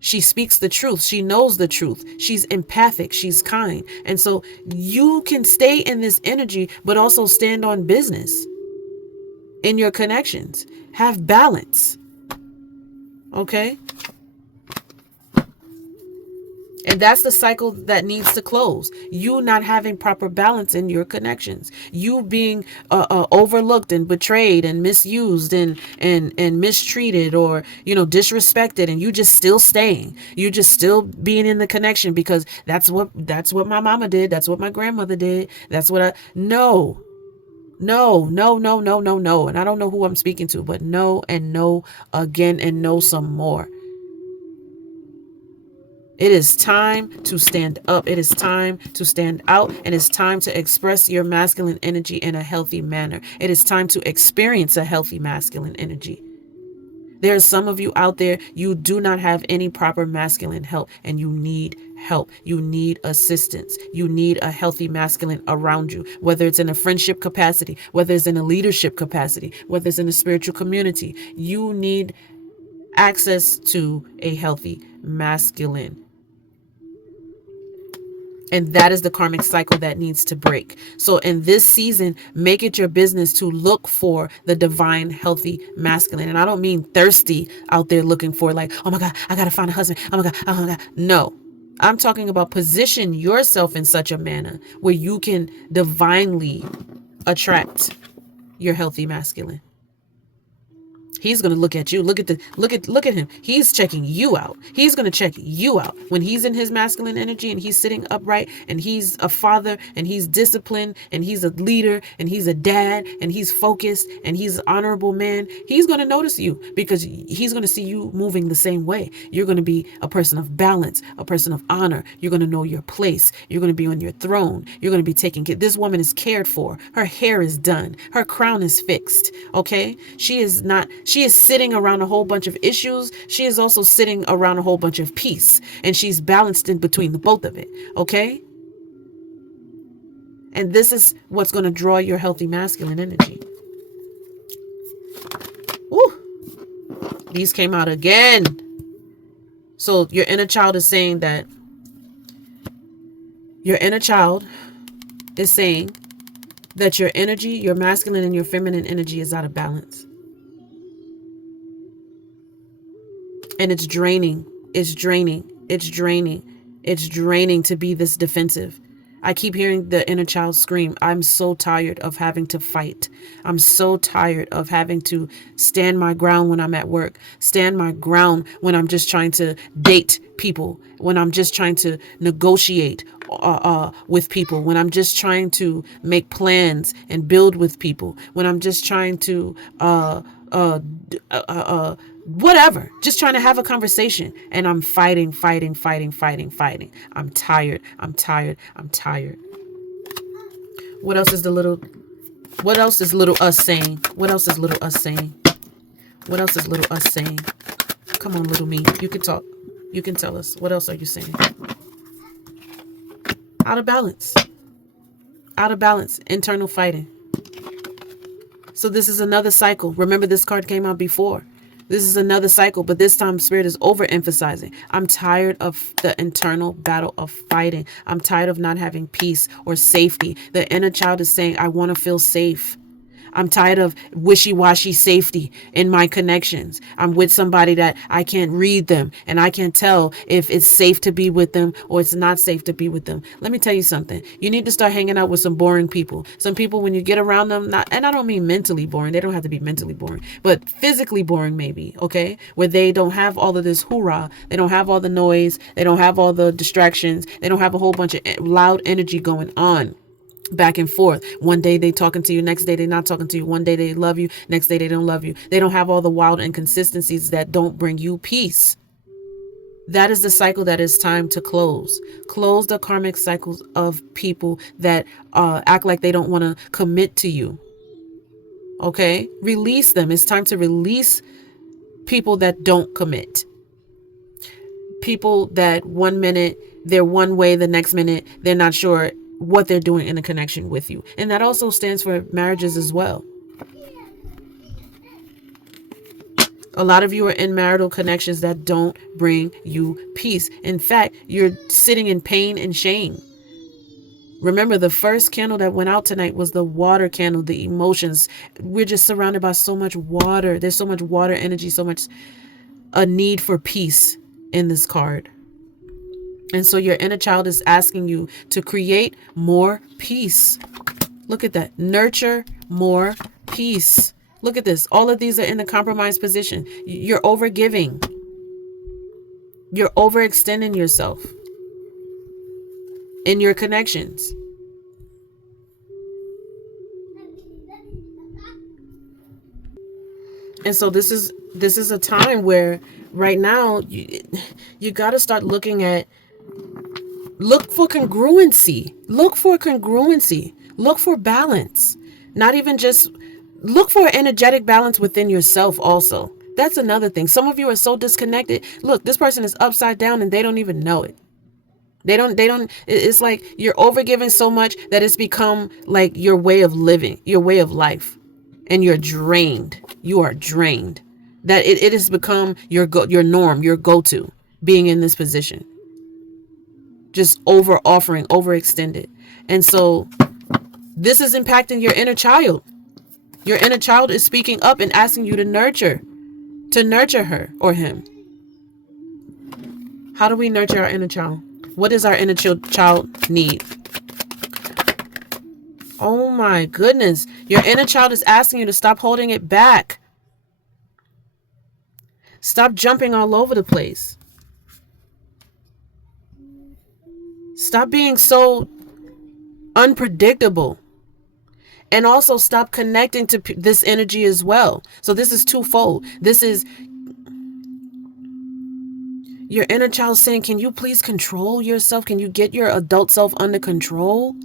She speaks the truth. She knows the truth. She's empathic. She's kind. And so you can stay in this energy, but also stand on business in your connections. Have balance. Okay. And that's the cycle that needs to close. You not having proper balance in your connections. You being overlooked and betrayed and misused and mistreated, or, you know, disrespected, and you just still staying. You just still being in the connection because that's what my mama did. That's what my grandmother did. That's what no. And I don't know who I'm speaking to, but no and no again and no some more. It is time to stand up. It is time to stand out. And it's time to express your masculine energy in a healthy manner. It is time to experience a healthy masculine energy. There are some of you out there, you do not have any proper masculine help, and you need help. You need assistance. You need a healthy masculine around you, whether it's in a friendship capacity, whether it's in a leadership capacity, whether it's in a spiritual community. You need access to a healthy masculine. And that is the karmic cycle that needs to break. So in this season, make it your business to look for the divine, healthy masculine. And I don't mean thirsty out there looking for like, oh my God, I got to find a husband. Oh my God. No, I'm talking about position yourself in such a manner where you can divinely attract your healthy masculine. He's going to look at you. Look at him. He's checking you out. He's going to check you out when he's in his masculine energy and he's sitting upright and he's a father and he's disciplined and he's a leader and he's a dad and he's focused and he's an honorable man. He's going to notice you because he's going to see you moving the same way. You're going to be a person of balance, a person of honor. You're going to know your place. You're going to be on your throne. You're going to be taken care. This woman is cared for. Her hair is done. Her crown is fixed. Okay. She is sitting around a whole bunch of issues. She is also sitting around a whole bunch of peace, and she's balanced in between the both of it. Okay. And this is what's going to draw your healthy masculine energy. Woo. These came out again. So your inner child is saying that your energy, your masculine and your feminine energy is out of balance. And it's draining. It's draining to be this defensive. I keep hearing the inner child scream, I'm so tired of having to fight. I'm so tired of having to stand my ground when I'm at work, stand my ground when I'm just trying to date people, when I'm just trying to negotiate with people, when I'm just trying to make plans and build with people, when I'm just trying to whatever, just trying to have a conversation, and I'm fighting. I'm tired. What else is little us saying? Come on, little me. You can talk. You can tell us. What else are you saying? Out of balance. Internal fighting. So this is another cycle. Remember, this card came out before. This is another cycle, but this time Spirit is overemphasizing. I'm tired of the internal battle of fighting. I'm tired of not having peace or safety. The inner child is saying, I want to feel safe. I'm tired of wishy-washy safety in my connections. I'm with somebody that I can't read them, and I can't tell if it's safe to be with them or it's not safe to be with them. Let me tell you something. You need to start hanging out with some boring people. Some people, when you get around them, and I don't mean mentally boring. They don't have to be mentally boring, but physically boring maybe, okay? Where they don't have all of this hoorah. They don't have all the noise. They don't have all the distractions. They don't have a whole bunch of loud energy going on. Back and forth. One day they talking to you, next day they're not talking to you. One day they love you, next day they don't love you. They don't have all the wild inconsistencies that don't bring you peace. That is the cycle that is time to close. Close the karmic cycles of people that act like they don't want to commit to you. Okay? Release them. It's time to release people that don't commit. People that 1 minute they're one way, the next minute they're not sure what they're doing in a connection with you. And that also stands for marriages as well. A lot of you are in marital connections that don't bring you peace. In fact, you're sitting in pain and shame. Remember, the first candle that went out tonight was the water candle, the emotions. We're just surrounded by so much water. There's so much water energy, so much a need for peace in this card. And so your inner child is asking you to create more peace. Look at that. Nurture more peace. Look at this. All of these are in the compromised position. You're overgiving. You're overextending yourself in your connections. And so this is a time where right now you got to start looking at, look for congruency. Look for congruency. Look for balance. Not even just look for energetic balance within yourself also. That's another thing. Some of you are so disconnected. Look, this person is upside down and they don't even know it. They don't, it's like you're overgiving so much that it's become like your way of living, your way of life. And you're drained. You are drained. That it has become your norm, your go-to, being in this position. Just over offering, overextended. And so this is impacting your inner child. Your inner child is speaking up and asking you to nurture her or him. How do we nurture our inner child? What does our inner child need? Oh my goodness. Your inner child is asking you to stop holding it back. Stop jumping all over the place. Stop being so unpredictable. And also stop connecting to this energy as well. So this is twofold. This is your inner child saying, can you please control yourself? Can you get your adult self under control?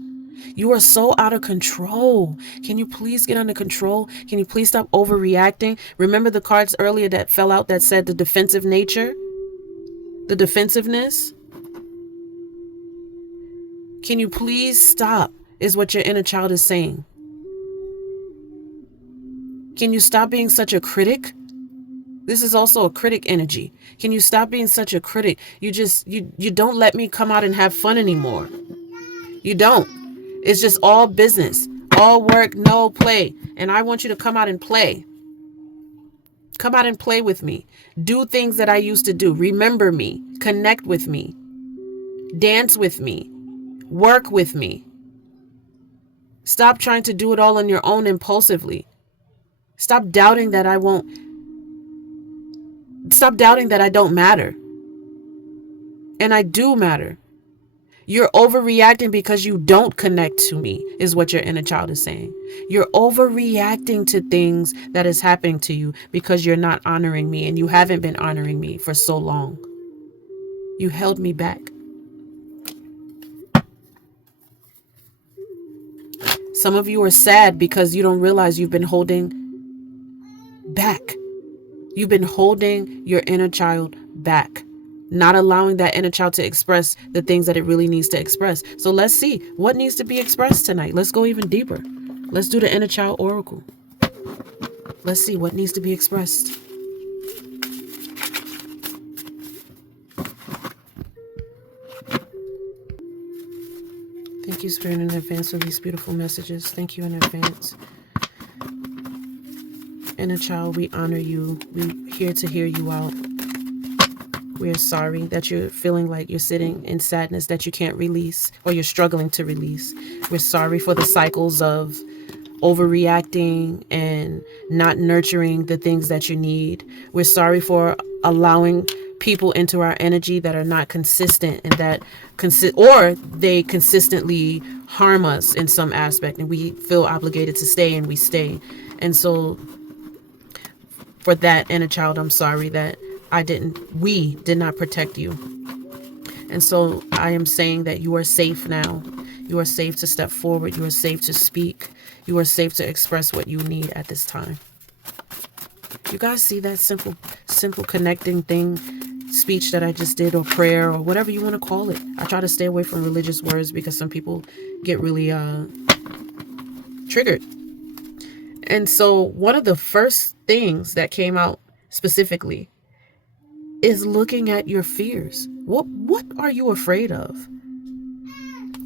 You are so out of control. Can you please get under control? Can you please stop overreacting? Remember the cards earlier that fell out that said the defensive nature? The defensiveness? Can you please stop, is what your inner child is saying. Can you stop being such a critic? This is also a critic energy. Can you stop being such a critic? You don't let me come out and have fun anymore. You don't. It's just all business, all work, no play. And I want you to come out and play. Come out and play with me. Do things that I used to do. Remember me. Connect with me. Dance with me. Work with me. Stop trying to do it all on your own impulsively. Stop doubting that I won't. Stop doubting that I don't matter. And I do matter. You're overreacting because you don't connect to me, is what your inner child is saying. You're overreacting to things that is happening to you because you're not honoring me, and you haven't been honoring me for so long. You held me back. Some of you are sad because you don't realize you've been holding back. You've been holding your inner child back. Not allowing that inner child to express the things that it really needs to express. So let's see what needs to be expressed tonight. Let's go even deeper. Let's do the inner child oracle. Let's see what needs to be expressed. Thank you, Spirit, in advance for these beautiful messages. Thank you in advance. Inner child, we honor you. We're here to hear you out. We're sorry that you're feeling like you're sitting in sadness that you can't release, or you're struggling to release. We're sorry for the cycles of overreacting and not nurturing the things that you need. We're sorry for allowing people into our energy that are not consistent and that or they consistently harm us in some aspect, and we feel obligated to stay, and we stay. And so for that, inner child, I'm sorry that we did not protect you. And so I am saying that you are safe now. You are safe to step forward. You are safe to speak. You are safe to express what you need at this time. You guys see that simple connecting thing, speech that I just did, or prayer, or whatever you want to call it. I try to stay away from religious words because some people get really triggered. And so one of the first things that came out specifically is looking at your fears. What are you afraid of?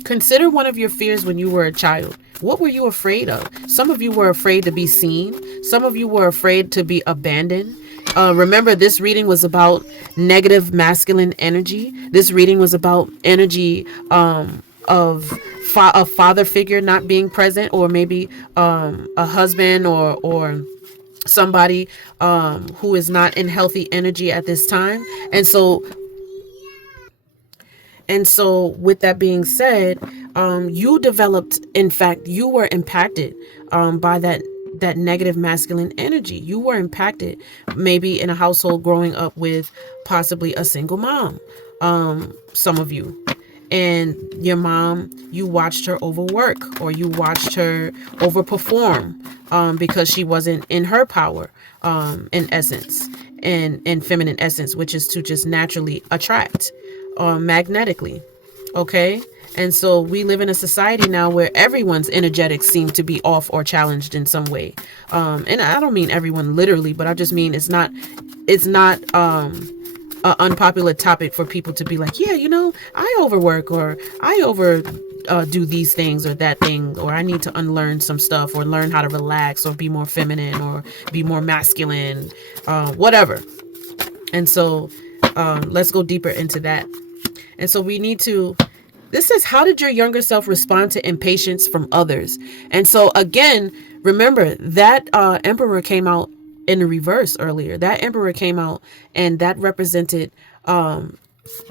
Consider one of your fears when you were a child. What were you afraid of? Some of you were afraid to be seen. Some of you were afraid to be abandoned. Remember, this reading was about negative masculine energy. This reading was about energy of a father figure not being present, or maybe a husband or somebody who is not in healthy energy at this time. And so with that being said, you developed, in fact, you were impacted by that negative masculine energy. You were impacted maybe in a household growing up with possibly a single mom, some of you. And your mom, you watched her overwork, or you watched her overperform because she wasn't in her power, in essence, and in feminine essence, which is to just naturally attract magnetically. Okay. And so we live in a society now where everyone's energetics seem to be off or challenged in some way. And I don't mean everyone literally, but I just mean it's not an unpopular topic for people to be like, yeah, I overwork, or I do these things or that thing, or I need to unlearn some stuff, or learn how to relax, or be more feminine, or be more masculine, whatever. And so let's go deeper into that. And so we need to, this says, how did your younger self respond to impatience from others? And so again, remember that emperor came out in the reverse earlier. That emperor came out, and that represented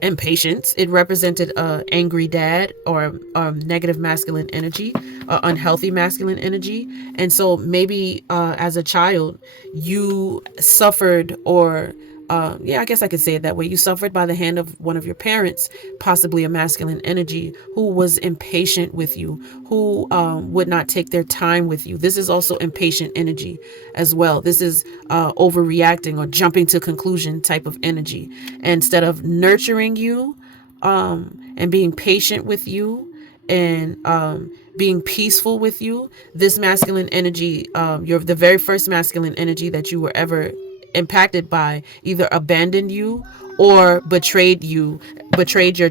impatience. It represented angry dad, or negative masculine energy, unhealthy masculine energy. And so maybe as a child, you suffered, or I guess I could say it that way. You suffered by the hand of one of your parents, possibly a masculine energy, who was impatient with you, who would not take their time with you. This is also impatient energy as well. This is overreacting or jumping to conclusion type of energy. Instead of nurturing you and being patient with you and being peaceful with you, this masculine energy, you're the very first masculine energy that you were ever impacted by, either abandoned you or betrayed your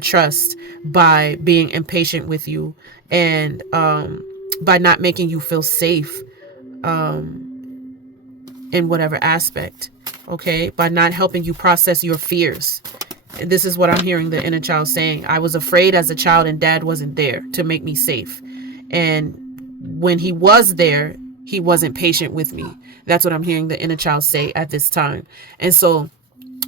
trust by being impatient with you, and by not making you feel safe in whatever aspect. Okay, by not helping you process your fears. And this is what I'm hearing the inner child saying. I was afraid as a child, and dad wasn't there to make me safe. And when he was there, he wasn't patient with me. That's what I'm hearing the inner child say at this time. And so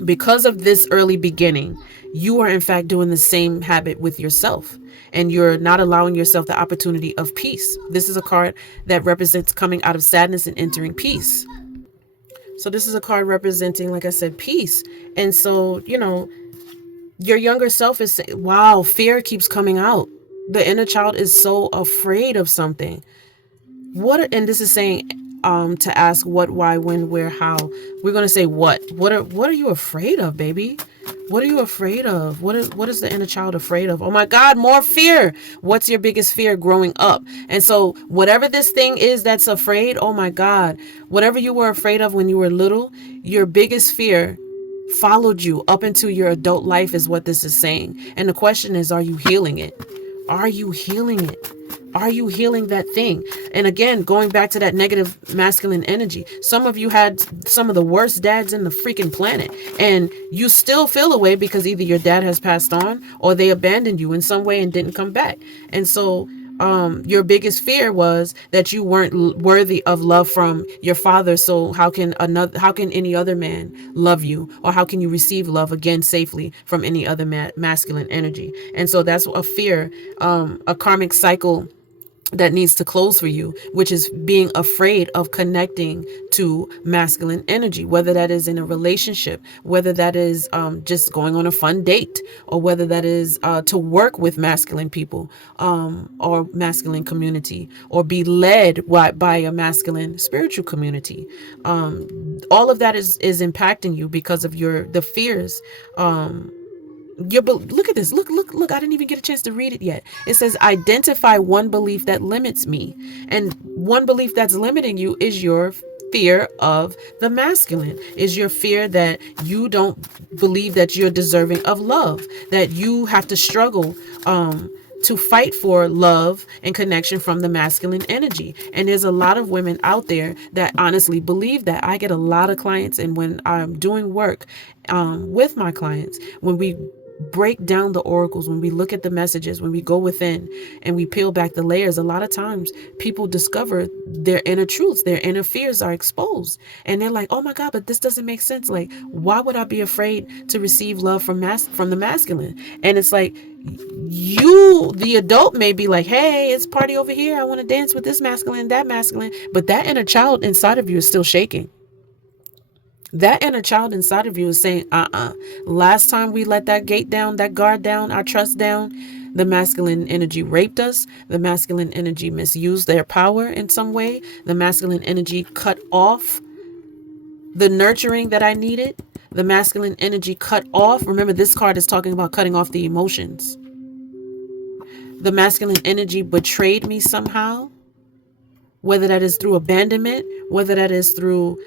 because of this early beginning, you are in fact doing the same habit with yourself, and you're not allowing yourself the opportunity of peace. This is a card that represents coming out of sadness and entering peace. So this is a card representing, like I said, peace. And so, your younger self is saying, wow, fear keeps coming out. The inner child is so afraid of something. And this is saying to ask what, why, when, where, how. We're going to say what are you afraid of, baby? What are you afraid of? What is the inner child afraid of? Oh my God, more fear. What's your biggest fear growing up? And so whatever this thing is that's afraid, oh my God, whatever you were afraid of when you were little, your biggest fear followed you up into your adult life is what this is saying. And the question is, are you healing it? Are you healing it? Are you healing that thing? And again, going back to that negative masculine energy, some of you had some of the worst dads in the freaking planet, and you still feel a way because either your dad has passed on or they abandoned you in some way and didn't come back. And so your biggest fear was that you weren't worthy of love from your father. So how can any other man love you, or how can you receive love again safely from any other masculine energy? And so that's a fear, a karmic cycle that needs to close for you, which is being afraid of connecting to masculine energy, whether that is in a relationship, whether that is just going on a fun date, or whether that is to work with masculine people, or masculine community, or be led by a masculine spiritual community. All of that is impacting you because of the fears. Look at this. Look. I didn't even get a chance to read it yet. It says, identify one belief that limits me. And one belief that's limiting you is your fear of the masculine, is your fear that you don't believe that you're deserving of love, that you have to struggle to fight for love and connection from the masculine energy. And there's a lot of women out there that honestly believe that. I get a lot of clients, and when I'm doing work with my clients, when we break down the oracles, when we look at the messages, when we go within and we peel back the layers, a lot of times people discover their inner truths, their inner fears are exposed, and they're like, oh my God, but this doesn't make sense. Like, why would I be afraid to receive love from the masculine? And it's like, you, the adult, may be like, hey, it's party over here, I want to dance with this masculine, that masculine, but that inner child inside of you is still shaking. That inner child inside of you is saying, last time we let that gate down, that guard down, our trust down, the masculine energy raped us. The masculine energy misused their power in some way. The masculine energy cut off the nurturing that I needed. The masculine energy cut off. Remember, this card is talking about cutting off the emotions. The masculine energy betrayed me somehow, whether that is through abandonment, whether that is through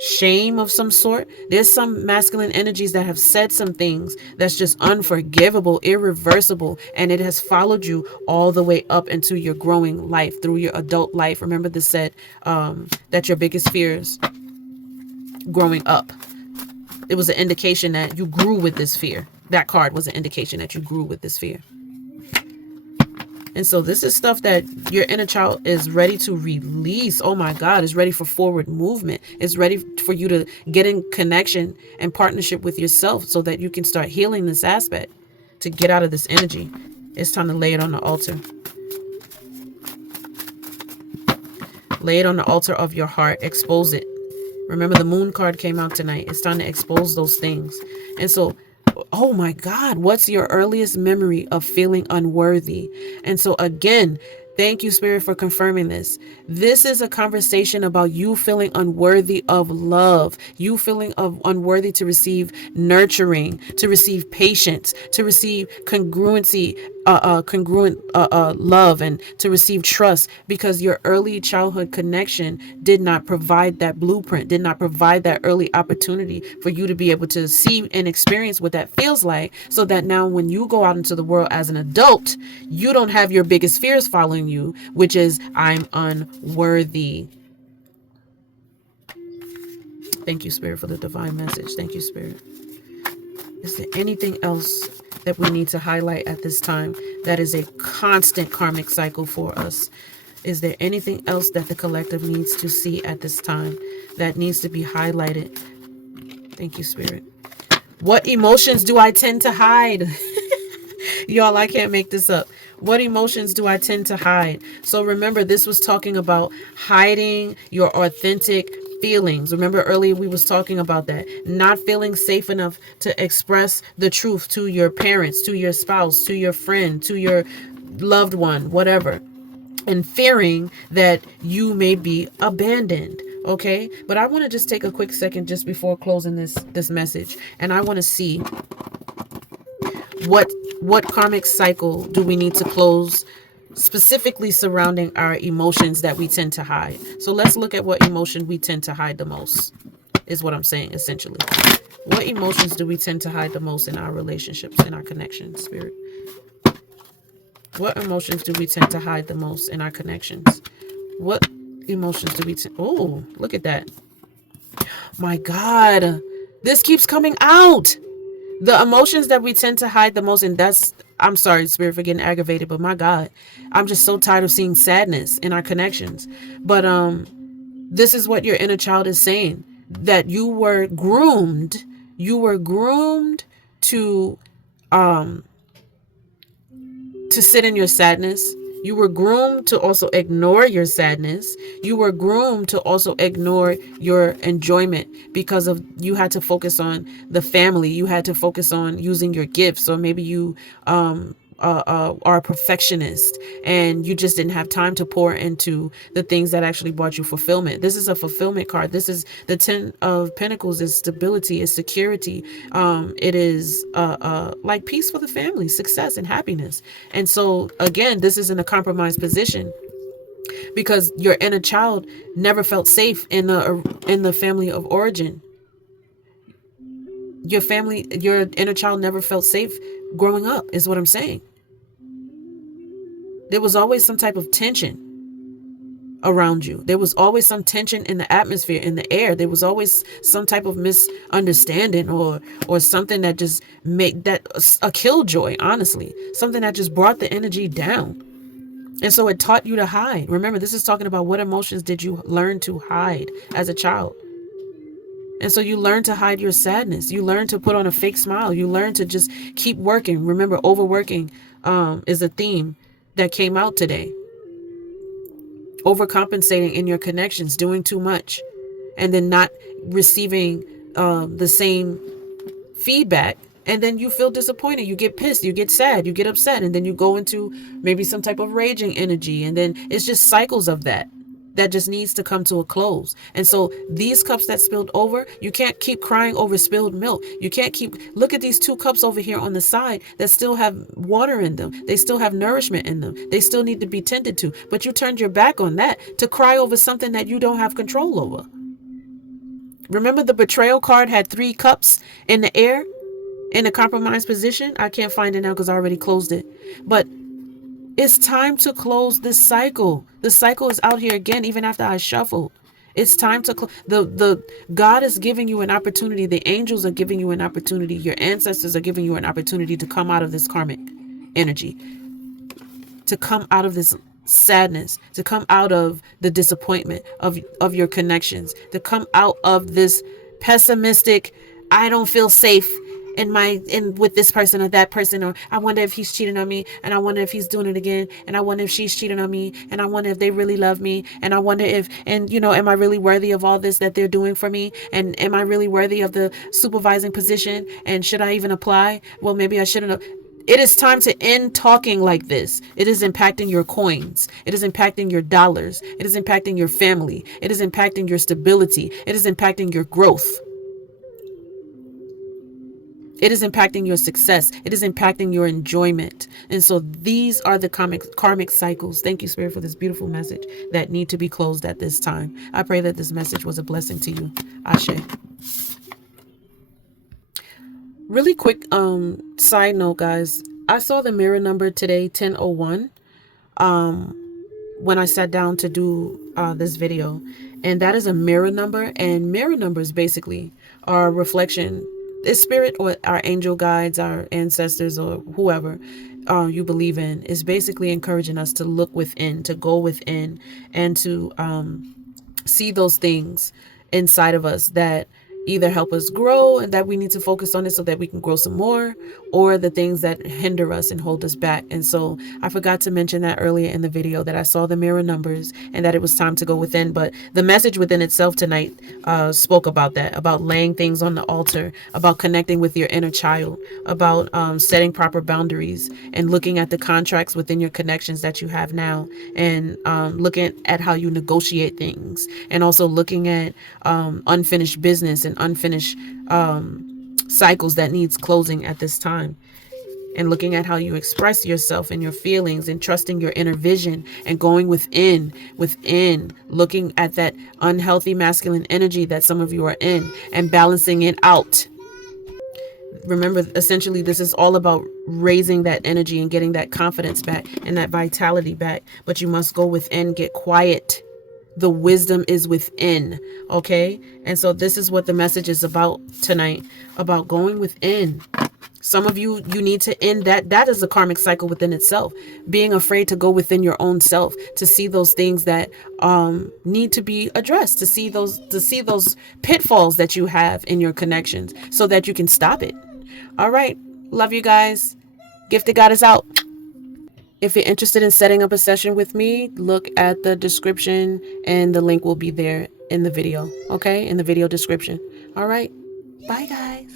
shame of some sort. There's some masculine energies that have said some things that's just unforgivable, irreversible, and it has followed you all the way up into your growing life, through your adult life. Remember, this said that your biggest fears growing up, it was an indication that you grew with this fear. That card was an indication that you grew with this fear. And so this is stuff that your inner child is ready to release. Oh my God, it's ready for forward movement. It's ready for you to get in connection and partnership with yourself so that you can start healing this aspect, to get out of this energy. It's time to lay it on the altar. Lay it on the altar of your heart. Expose it. Remember, the moon card came out tonight. It's time to expose those things. And so, oh my God, what's your earliest memory of feeling unworthy? And so again, thank you, Spirit, for confirming this. This is a conversation about you feeling unworthy of love, you feeling unworthy to receive nurturing, to receive patience, to receive congruent love, and to receive trust, because your early childhood connection did not provide that blueprint, did not provide that early opportunity for you to be able to see and experience what that feels like, so that now when you go out into the world as an adult, you don't have your biggest fears following you, which is, I'm unworthy. Thank you, Spirit, for the divine message. Thank you, Spirit. Is there anything else that we need to highlight at this time that is a constant karmic cycle for us? Is there anything else that the collective needs to see at this time that needs to be highlighted? Thank you, Spirit. What emotions do I tend to hide? Y'all, I can't make this up. What emotions do I tend to hide? So remember, this was talking about hiding your authentic feelings. Remember earlier we was talking about that. Not feeling safe enough to express the truth to your parents, to your spouse, to your friend, to your loved one, whatever. And fearing that you may be abandoned. Okay, but I want to just take a quick second just before closing this message, and I want to see what karmic cycle do we need to close, specifically surrounding our emotions that we tend to hide. So let's look at what emotion we tend to hide the most, is what I'm saying essentially. What emotions do we tend to hide the most in our relationships, in our connections, Spirit? What emotions do we tend to hide the most in our connections? What emotions do we oh, look at that. My God, this keeps coming out. The emotions that we tend to hide the most, and that's, I'm sorry, Spirit, for getting aggravated, but my God, I'm just so tired of seeing sadness in our connections. But this is what your inner child is saying, that you were groomed to sit in your sadness. You were groomed to also ignore your sadness. You were groomed to also ignore your enjoyment because of you had to focus on the family. You had to focus on using your gifts, or maybe you are a perfectionist and you just didn't have time to pour into the things that actually brought you fulfillment. This is a fulfillment card. This is the 10 of Pentacles. Is stability, is security. It is like peace for the family, success and happiness. And so again, this is in a compromised position because your inner child never felt safe in the family of origin. Your inner child never felt safe growing up, is what I'm saying. There was always some type of tension around you. There was always some tension in the atmosphere, in the air. There was always some type of misunderstanding or something that just made that a killjoy, honestly. Something that just brought the energy down. And so it taught you to hide. Remember, this is talking about what emotions did you learn to hide as a child. And so you learn to hide your sadness. You learn to put on a fake smile. You learn to just keep working. Remember, overworking is a theme that came out today. Overcompensating in your connections, doing too much, and then not receiving the same feedback. And then you feel disappointed. You get pissed. You get sad. You get upset. And then you go into maybe some type of raging energy. And then it's just cycles of that just needs to come to a close. And so these cups that spilled over, you can't keep crying over spilled milk. You can't look at these 2 cups over here on the side that still have water in them. They still have nourishment in them. They still need to be tended to. But you turned your back on that to cry over something that you don't have control over. Remember, the betrayal card had 3 cups in the air in a compromised position. I can't find it now because I already closed it. But it's time to close this cycle. The cycle is out here again, even after I shuffled. It's time to the God is giving you an opportunity. The angels are giving you an opportunity. Your ancestors are giving you an opportunity to come out of this karmic energy, to come out of this sadness, to come out of the disappointment of your connections, to come out of this pessimistic, I don't feel safe in with this person or that person, or I wonder if he's cheating on me, and I wonder if he's doing it again, and I wonder if she's cheating on me, and I wonder if they really love me, and I wonder if, and am I really worthy of all this that they're doing for me, and am I really worthy of the supervising position, and should I even apply? Well, maybe I shouldn't have. It is time to end talking like this. It is impacting your coins. It is impacting your dollars. It is impacting your family. It is impacting your stability. It is impacting your growth. It is impacting your success. It is impacting your enjoyment. And so these are the karmic cycles. Thank you, Spirit, for this beautiful message that need to be closed at this time. I pray that this message was a blessing to you. Ashe. Really quick side note, guys. I saw the mirror number today, 1001, when I sat down to do this video. And that is a mirror number. And mirror numbers basically are a reflection. It's spirit or our angel guides, our ancestors, or whoever you believe in, is basically encouraging us to look within, to go within, and to see those things inside of us that either help us grow and that we need to focus on it so that we can grow some more, or the things that hinder us and hold us back. And so I forgot to mention that earlier in the video, that I saw the mirror numbers and that it was time to go within. But the message within itself tonight spoke about that, about laying things on the altar, about connecting with your inner child, about setting proper boundaries and looking at the contracts within your connections that you have now, and looking at how you negotiate things, and also looking at unfinished business and unfinished cycles that needs closing at this time, and looking at how you express yourself and your feelings, and trusting your inner vision, and going within, looking at that unhealthy masculine energy that some of you are in, and balancing it out. Remember, essentially, this is all about raising that energy and getting that confidence back and that vitality back. But you must go within, get quiet. The wisdom is within. Okay. And so this is what the message is about tonight, about going within. Some of you need to end that. That is a karmic cycle within itself. Being afraid to go within your own self, to see those things that need to be addressed, to see those pitfalls that you have in your connections, so that you can stop it. All right. Love you guys. Gifted Goddess out. If you're interested in setting up a session with me, look at the description and the link will be there in the video, okay? In the video description. All right. Bye, guys.